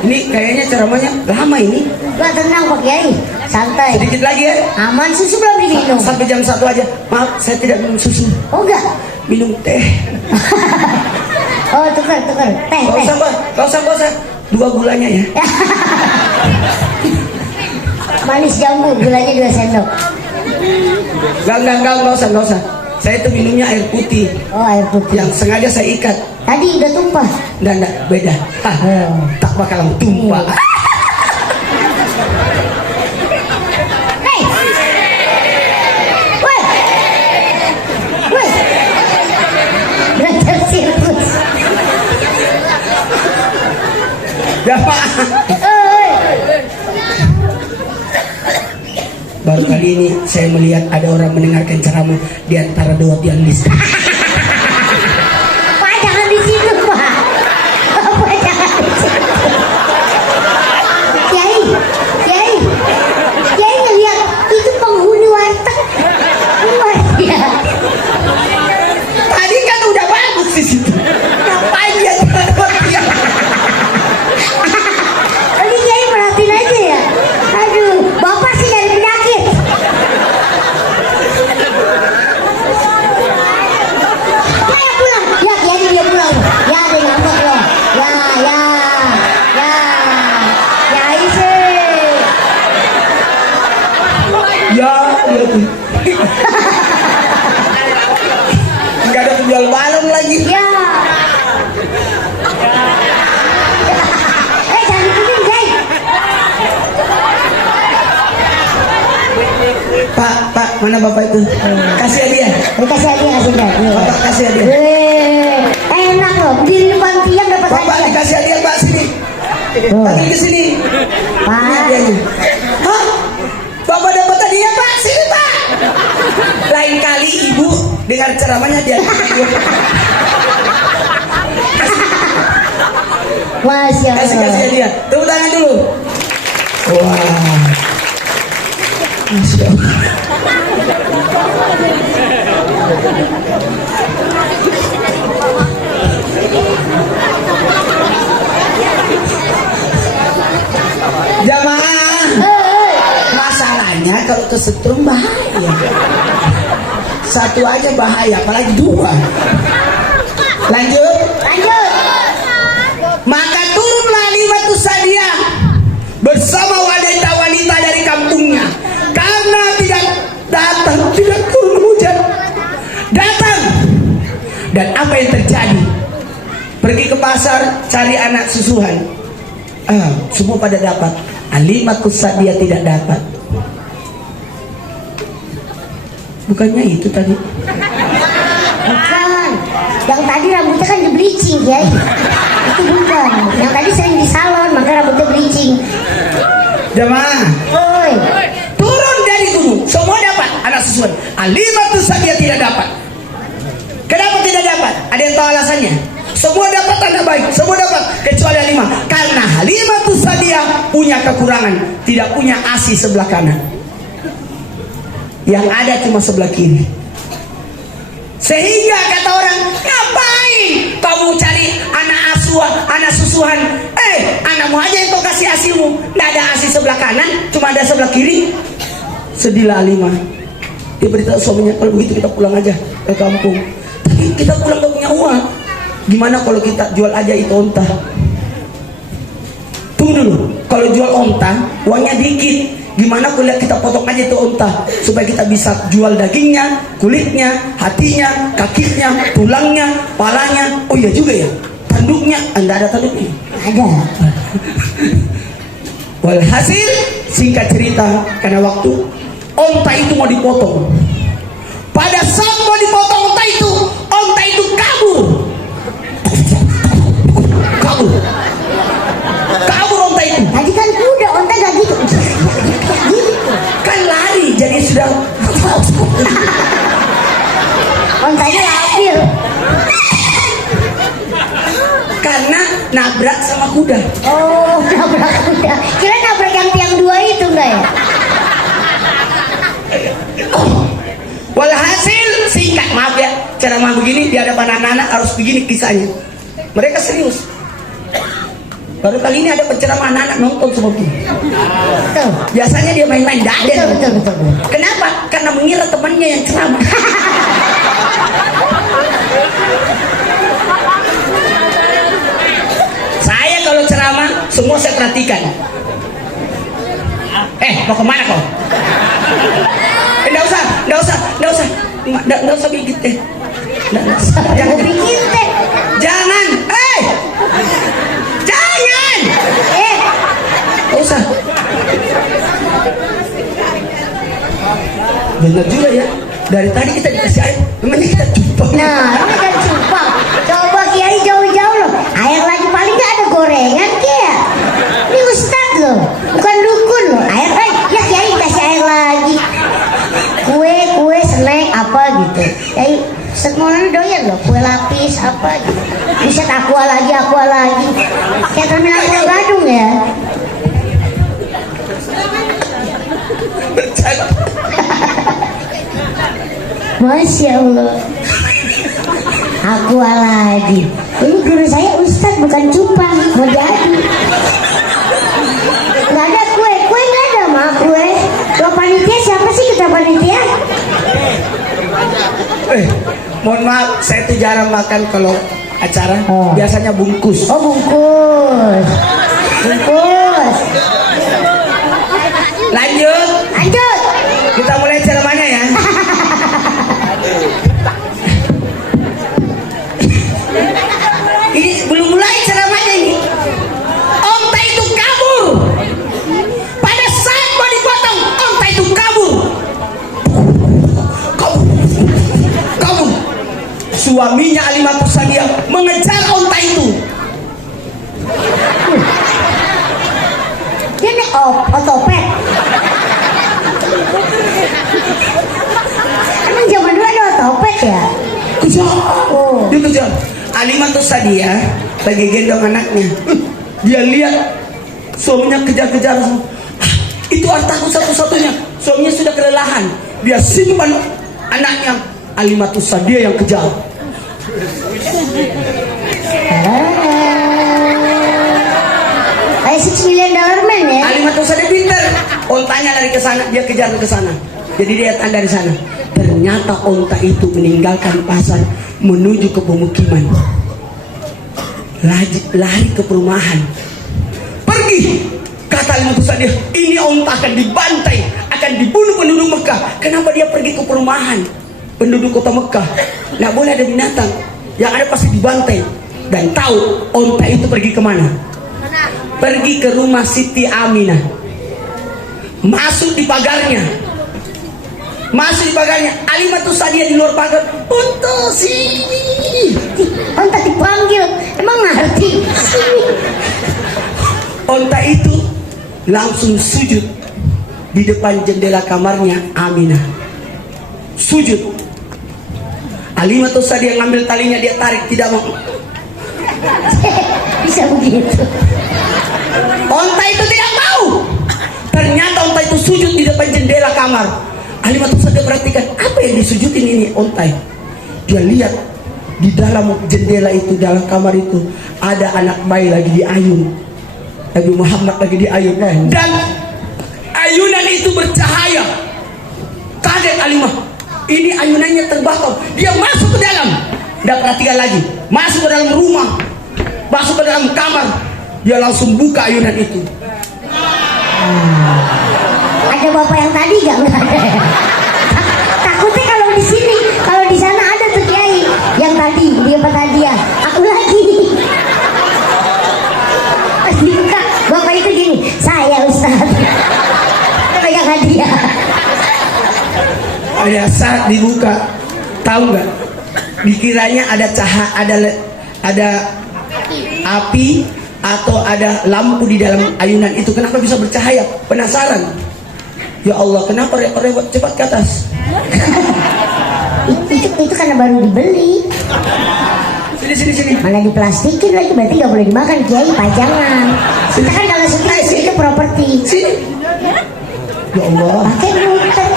Ini kayaknya ceramahnya lama ini. Gak tenang Pak Kiai, santai. Sedikit lagi ya. Aman, susu belum diminum. Sampai jam 1 aja. Maaf, saya tidak minum susu. Oh enggak? Minum teh. Oh tukar. Teh. Gak usah. 2 gulanya ya. Manis jambu, gulanya 2 sendok. Gak usah. Saya itu minumnya air putih. Oh air putih. Yang sengaja saya ikat. Tadi udah tumpah. Enggak, beda. Tak bakalan tumpah. Hei. Woi. Belajar sirkus. Jamaah. Baru kali ini saya melihat ada orang mendengarkan ceramah di antara 2 tiang listrik. Pak jangan di situ Pak. Pak Enggak ada penjual balon lagi. Ya. Jangan ikutin, Jay. Pak, mana bapak itu? Kasih hadiah. Kasih hadiah, kasih hadiah. Bapak kasih hadiah. Enak loh, berdiri depan tiang dapat Bapak hadiah. dikasih hadiah, Pak, sini. Panggil ke sini. Ini Pak. hadiahnya. Hah? Bapak dapat hadiah, Pak? Sini, Pak. Lain kali ibu dengar ceramahnya dia. Masya Kasih Allah. hadiah. Tepuk tangan dulu. Wah. Masya Allah. Jamaah, masalahnya kalau kesetrum bahaya. Satu aja bahaya, apalagi dua. Lanjut. Lanjut. Maka turunlah Halimatus Sa'diyah bersama wanita-wanita dari kampungnya, karena tidak turun hujan. Datang. Dan apa yang terjadi? Pergi ke pasar cari anak susuhan. Semua pada dapat. Halimatus Sa'diyah tidak dapat. Bukannya itu tadi? Bukan. Yang tadi rambutnya kan di bleaching, ya. Itu bukan. Yang tadi sering di salon, maka rambutnya bleaching. Jamaah, Oi. turun dari gunung, semua dapat anak susuhan. Halimatus Sa'diyah tidak dapat. Kenapa tidak dapat? Ada yang tahu alasannya? Semua dapat tanda baik, semua dapat kecuali Halimah. Karena Halimatus Sa'diyah punya kekurangan, tidak punya ASI sebelah kanan. Yang ada cuma sebelah kiri. Sehingga kata orang, ngapain kamu cari anak asuhan, anak susuhan? Anakmu aja yang kau kasih ASImu. Tidak ada ASI sebelah kanan, cuma ada sebelah kiri. Sedihlah Halimah. Dia beritahu suaminya, kalau begitu kita pulang aja ke kampung. Tapi kita pulang gak punya uang. Gimana kalau kita jual aja itu onta? Tunggu dulu, kalau jual onta uangnya dikit. Gimana kalau kita potong aja itu onta supaya kita bisa jual dagingnya, kulitnya, hatinya, kakinya, tulangnya, palanya. Oh iya juga ya, tanduknya. Anda ada tanduknya? Ada. Walhasil singkat cerita, karena waktu onta itu mau dipotong. Pada saat mau dipotong onta itu kabur. Kabur onta itu. Tadi kan kuda, onta gak gitu. Kan lari, jadi sudah. Ontanya labil. Karena nabrak sama kuda. Oh, nabrak kuda. Kira nabrak yang tiang dua itu enggak ya? Walhasil singkat, maaf ya, ceramah begini di hadapan anak-anak harus begini kisahnya. Mereka serius. Baru kali ini ada penceramah anak-anak nonton semua begini. Tuh. Biasanya dia main-main daden. Betul. Kenapa? Karena mengira temannya yang ceramah. Saya kalau ceramah semua saya perhatikan. Mau kemana kau? Nggak usah gigit deh. Jangan bikin teh. Jangan. Jangan. Nggak usah. Benar juga ya. Dari tadi kita dikasih air, memangnya kita cupang. Nah, ini kan cupang. Coba Kiai jauh-jauh loh. Air lagi paling nggak ada gorengan Kiai. Ini Ustadz loh, bukan dukun loh. Air lagi, ya Kiai kasih air lagi. Kue, snack apa gitu. Kiai Ustadz Maulana doyan loh, kue lapis apa gitu. Buset aqua lagi. Kayak terminal Pulau Gadung ya. Masya Allah. Aqua lagi. Ini guru saya Ustadz bukan cupang, mau diadu. Gak ada kue gak ada mah kue. Kalau panitia siapa sih kita panitia? Mohon maaf, saya tuh jarang makan kalau acara. Biasanya bungkus. Oh bungkus. Lanjut. Lanjut. Kita mulai ceramah suaminya Alimatus Sadia mengejar onta itu. Dia nih otopet. Emang zaman dulu ada otopet ya? Kejar, Oh. dia kejar. Alimatus Sadia lagi gendong anaknya. Dia lihat suaminya kejar-kejar. Itu hartaku satu-satunya. Suaminya sudah kelelahan. Dia simpan anaknya. Alimatus Sadia yang kejar. Kayak $6 million man ya? Alimatus Sadia pintar. Ontanya lari ke sana, dia kejar ke sana. Jadi dia tahan dari sana. Ternyata onta itu meninggalkan pasar menuju ke pemukiman. Lari ke perumahan. Pergi. Kata Alimatus Sadia, ini onta akan dibantai, akan dibunuh penduduk Mekah. Kenapa dia pergi ke perumahan penduduk kota Mekah? Nggak boleh ada binatang, yang ada pasti dibantai. Dan tahu onta itu pergi kemana? Pergi ke rumah Siti Aminah. Masuk di pagarnya. Alimatus Sadia di luar pagar. Onta sini. Onta dipanggil, emang ngerti? Onta itu langsung sujud di depan jendela kamarnya Aminah. Sujud. Alimatus Sadia ngambil talinya, dia tarik, tidak mau. Bisa begitu. Onta itu tidak mau. Ternyata onta itu sujud di depan jendela kamar. Alimatus Sadia perhatikan apa yang disujudin ini onta. Dia lihat di dalam jendela itu, dalam kamar itu ada anak bayi lagi diayun. Nabi Muhammad lagi diayun, dan ayunan itu bercahaya. Kaget Alimah, ini ayunannya terbakar. Dia masuk ke dalam, tidak perhatikan lagi, masuk ke dalam rumah, masuk ke dalam kamar. Dia langsung buka ayunan itu. Ada bapak yang tadi gak? Nggak ada. Takutnya kalau di sini, kalau di sana ada tuh kiai yang tadi dia tadi ya. Aku lagi. Pas dibuka, bapak itu gini, saya Ustaz. Pegang hadiah. Pada saat dibuka, tahu nggak? Dikiranya ada cahaya, ada api atau ada lampu di dalam ayunan itu. Kenapa bisa bercahaya? Penasaran. Ya Allah, kenapa repot-repot, cepat ke atas. Itu karena baru dibeli. Sini. Mana diplastikin lagi, berarti nggak boleh dimakan kiai, pajangan. Kita kan kalau suka itu properti. Sini. Ya Allah, Pakai muter.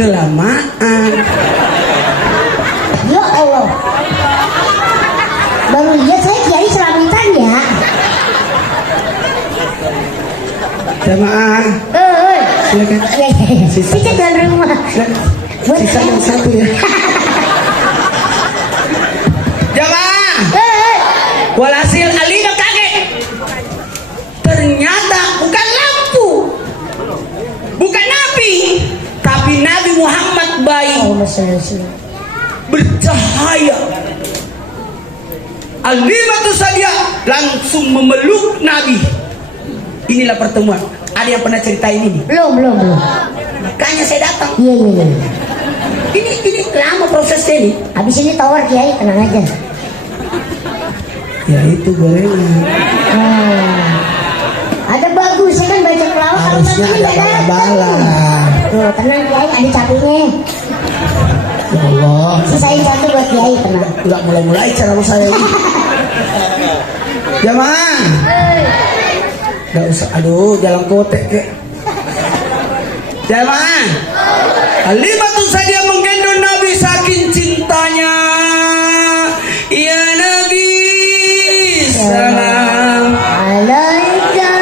kelamaan. Ya Allah. Baru lihat saya kiai selamitan ya. Jamaah, silakan. Iya. Kita dalam rumah. Buat Sisa yang satu ya. Jamaah, walhasil Alina kaget. Ternyata bukan lampu, bukan api, tapi Nabi Muhammad bayi bercahaya. Alimatus Sadia langsung memeluk Nabi. Inilah pertemuan. Ada yang pernah cerita ini? Belum. Makanya saya datang. Iya. Ini lama prosesnya ini. Habis ini tawar kiai, tenang aja. Ya itu gorengan. Ada bagus, saya kan baca pelawak. Harusnya ada bala-bala. Tuh, tenang kiai, ada capeknya. Ya Allah. Sisain satu buat kiai, tenang. Enggak mulai-mulai cara saya ini. Jamaah. Enggak usah. Aduh, jalan kotek kek. Jamaah. Alimatus Sadia menggendong Nabi saking cintanya. Ya Nabi, salam Alaika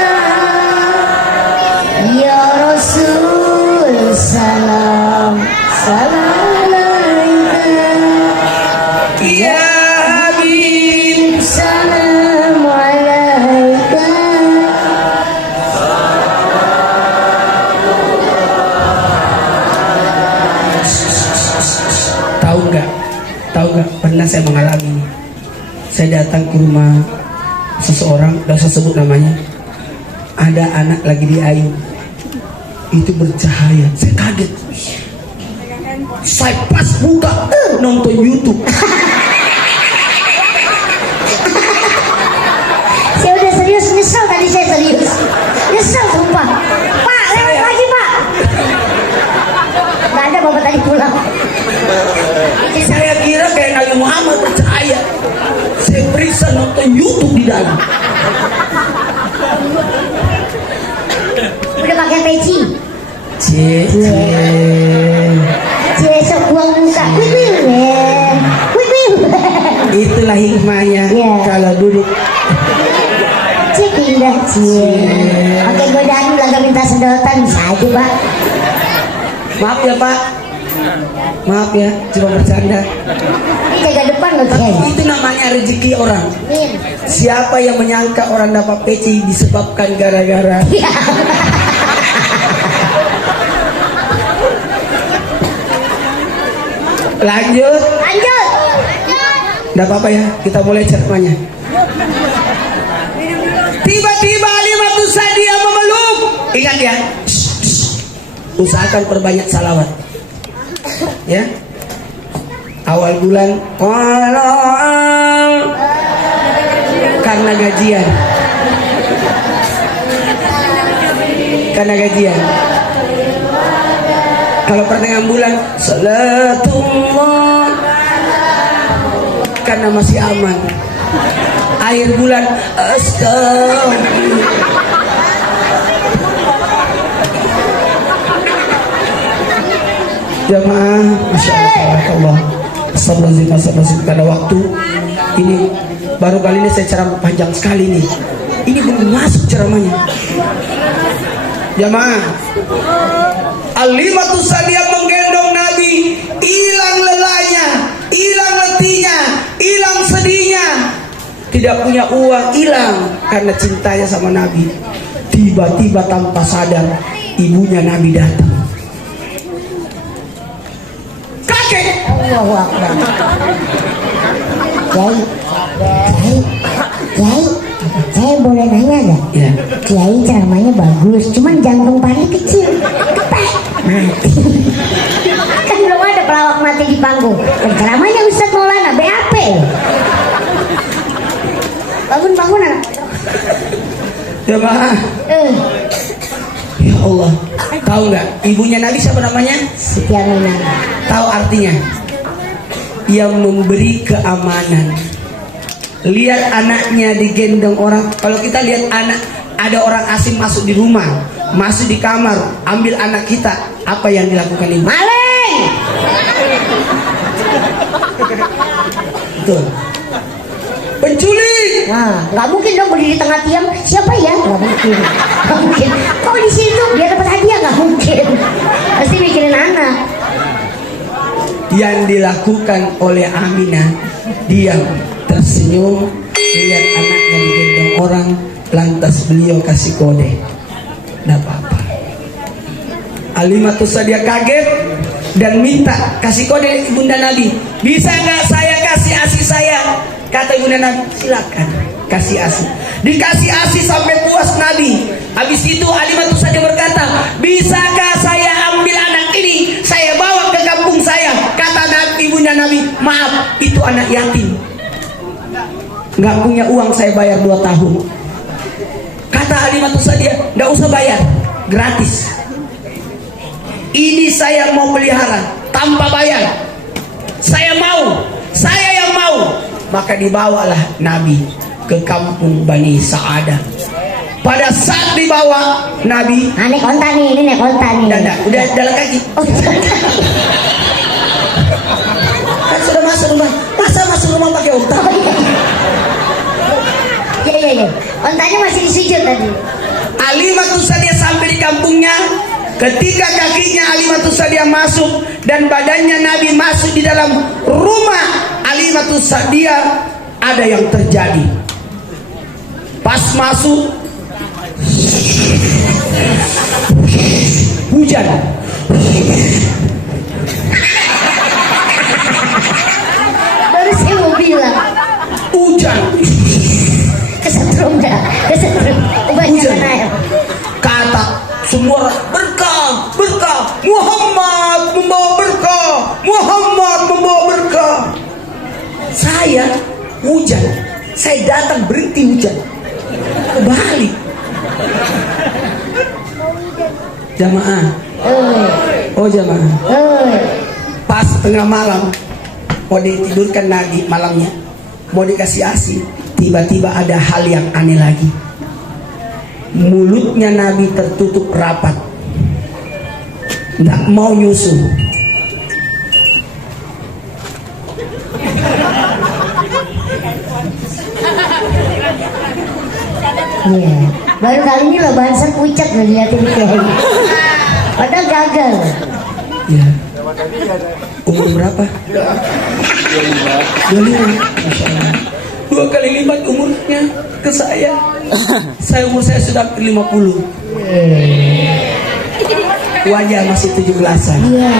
ya Rasul, salam alaika ya Habib. salam alaika. Tahu nggak? Pernah saya mengalami ini. Saya datang ke rumah seseorang, tidak usah sebut namanya. Ada anak lagi diayun, itu bercahaya. Saya kaget. Saya pas buka nonton YouTube. Saya udah serius, nyesel tadi saya serius. Nyesel sumpah. Pak, lewat lagi Pak. Gak ada bapak tadi pulang. Saya kira kayak Nabi Muhammad percaya. Saya periksa nonton YouTube di dalam. Udah pakai peci. Cie. Sok buang muka. Wih. Itulah hikmahnya Iya. kalau duduk. Cik indah cie. Pakai godaan laga minta sedotan bisa aja Pak. Maaf ya Pak. Maaf ya, cuma bercanda. Ini jaga depan loh Kiai. Itu namanya rezeki orang. Min. Siapa yang menyangka orang dapat peci disebabkan gara-gara Lanjut. Tidak apa-apa ya, kita mulai ceramahnya. Tiba-tiba Alimatus Sa'diyah memeluk. Ingat ya, usahakan perbanyak salawat. Ya. Awal bulan karena gajian. Kalau pertengahan bulan salatullah karena masih aman. Akhir bulan astagfirullah. Jamaah, masya Allah, astagfirullah, karena waktu ini baru kali ini saya ceramah panjang sekali nih. Ini belum masuk ceramahnya. Jamaah, Alimatus Sa'diyah menggendong Nabi, hilang lelahnya, hilang letihnya, hilang sedihnya. Tidak punya uang, hilang karena cintanya sama Nabi. Tiba-tiba tanpa sadar ibunya Nabi datang. Kakek. Allahu Akbar. Kiai, saya boleh nanya nggak? Ya. Kiai ceramahnya bagus, cuman jantung paling kecil, ketek, mati. Kan belum ada pelawak mati di panggung. Dan ceramahnya Ustadz Maulana BAP. Bangun anak. Jemaah, ya Allah, tahu nggak ibunya Nabi siapa namanya? Siti Aminah. Tahu artinya? Yang memberi keamanan. Lihat anaknya digendong orang. Kalau kita lihat anak, ada orang asing masuk di rumah, masuk di kamar, ambil anak kita, apa yang dilakukan ibu? Maling. Betul. Penculik. Nah, nggak mungkin dong berdiri di tengah tiang. Siapa ya? Nggak mungkin. Nggak mungkin. Kau di situ dia dapat hadiah nggak mungkin. Pasti mikirin anak. Yang dilakukan oleh Aminah, diam, tersenyum, lihat anaknya digendong orang, lantas beliau kasih kode. Tidak apa-apa. Alimatus Sa'diyah kaget dan minta kasih kode ibunda Nabi. Bisa nggak saya kasih ASI saya? Kata ibunda Nabi, silakan kasih ASI. Dikasih ASI sampai puas Nabi. Habis itu Alimatus Sa'diyah berkata, bisakah saya ambil anak ini, saya bawa ke kampung saya? Kata ibunya Nabi, maaf, itu anak yatim, nggak punya uang, saya bayar 2 tahun. Kata Alimatus Sa'diyah, nggak usah bayar, gratis. Ini saya mau pelihara tanpa bayar. Saya yang mau. Maka dibawalah Nabi ke kampung Bani Sa'adah. Pada saat dibawa Nabi, Naik onta nih, ini naik onta nih. udah jalan kaki. Oh, Kan sudah masuk rumah. Masa masuk rumah pakai unta? iya. Ontanya masih di sujud tadi. Alimatus Sa'diyah sampai di kampungnya. Ketika kakinya Alimatus Sa'diyah masuk dan badannya Nabi masuk di dalam rumah Alimatus Sa'diyah, ada yang terjadi. Pas masuk, hujan. Baru saya mau bilang Hujan. kesetrum. Kebanyakan air. Kata semua orang, berkah, Muhammad membawa berkah. Kiai datang berhenti hujan. Balik. Jamaah. Oh jamaah. Pas tengah malam mau ditidurkan lagi malamnya, mau dikasih asi, tiba-tiba ada hal yang aneh lagi. Mulutnya Nabi tertutup rapat, nggak mau nyusu. Iya. Baru kali ini loh Banser pucat loh dilihatin Kiai. Padahal gagal. Ya. Umur berapa? 25. Masya Allah. 2 kali lipat umurnya ke saya. Umur saya sudah 50. Wajah masih 17-an. Iya.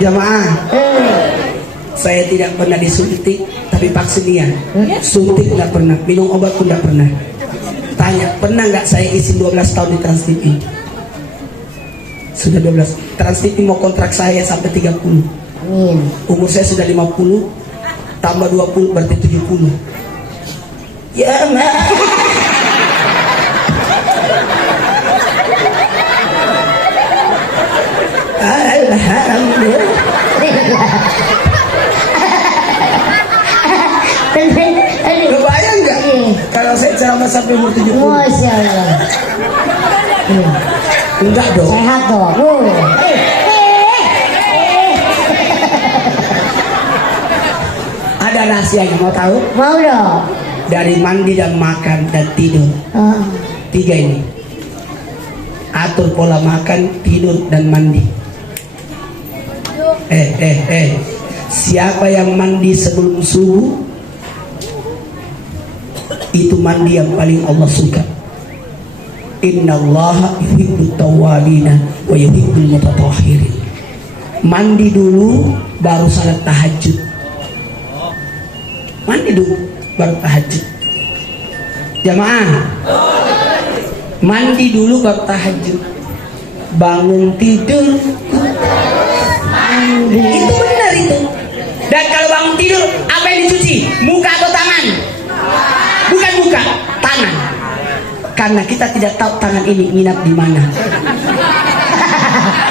Jamaah, saya tidak pernah disuntik, tapi vaksinnya. Suntik nggak pernah, minum obat pun nggak pernah. Tanya, pernah nggak saya isi 12 tahun di Trans TV? Sudah 12. Trans TV mau kontrak saya sampai 30. Amin. Umur saya sudah 50, tambah 20 berarti 70. Ya nah. Alhamdulillah. Kebayang nggak? Kalau saya ceramah sampai umur 70? Masya Allah. Enggak dong. Sehat dong. Ada rahasianya, mau tahu? Mau dong. Dari mandi dan makan dan tidur. 3 ini. Atur pola makan, tidur dan mandi. Siapa yang mandi sebelum subuh, itu mandi yang paling Allah suka. Innallaha yuhibbut tawwabina wa yuhibbul mutatahhirin. Mandi dulu baru salat tahajud. Mandi dulu baru tahajud. Jamaah, mandi dulu baru tahajud. Bangun tidur mandi. Itu benar itu. Dan kalau bangun tidur, apa yang dicuci? Muka atau tangan? Bukan muka, tangan. Karena kita tidak tahu tangan ini nginap di mana.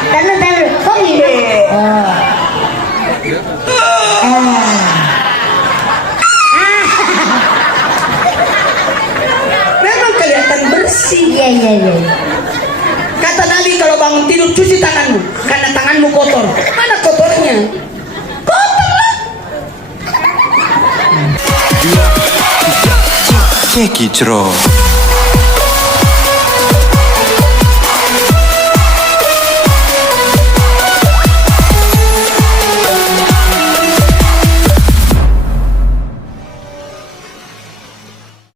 Tahu. Kok gini? Memang kelihatan bersih. Iya. Kata Nabi, kalau bangun tidur cuci tanganmu, karena tanganmu kotor. Mana kotornya? Kotor lah. Cekicro.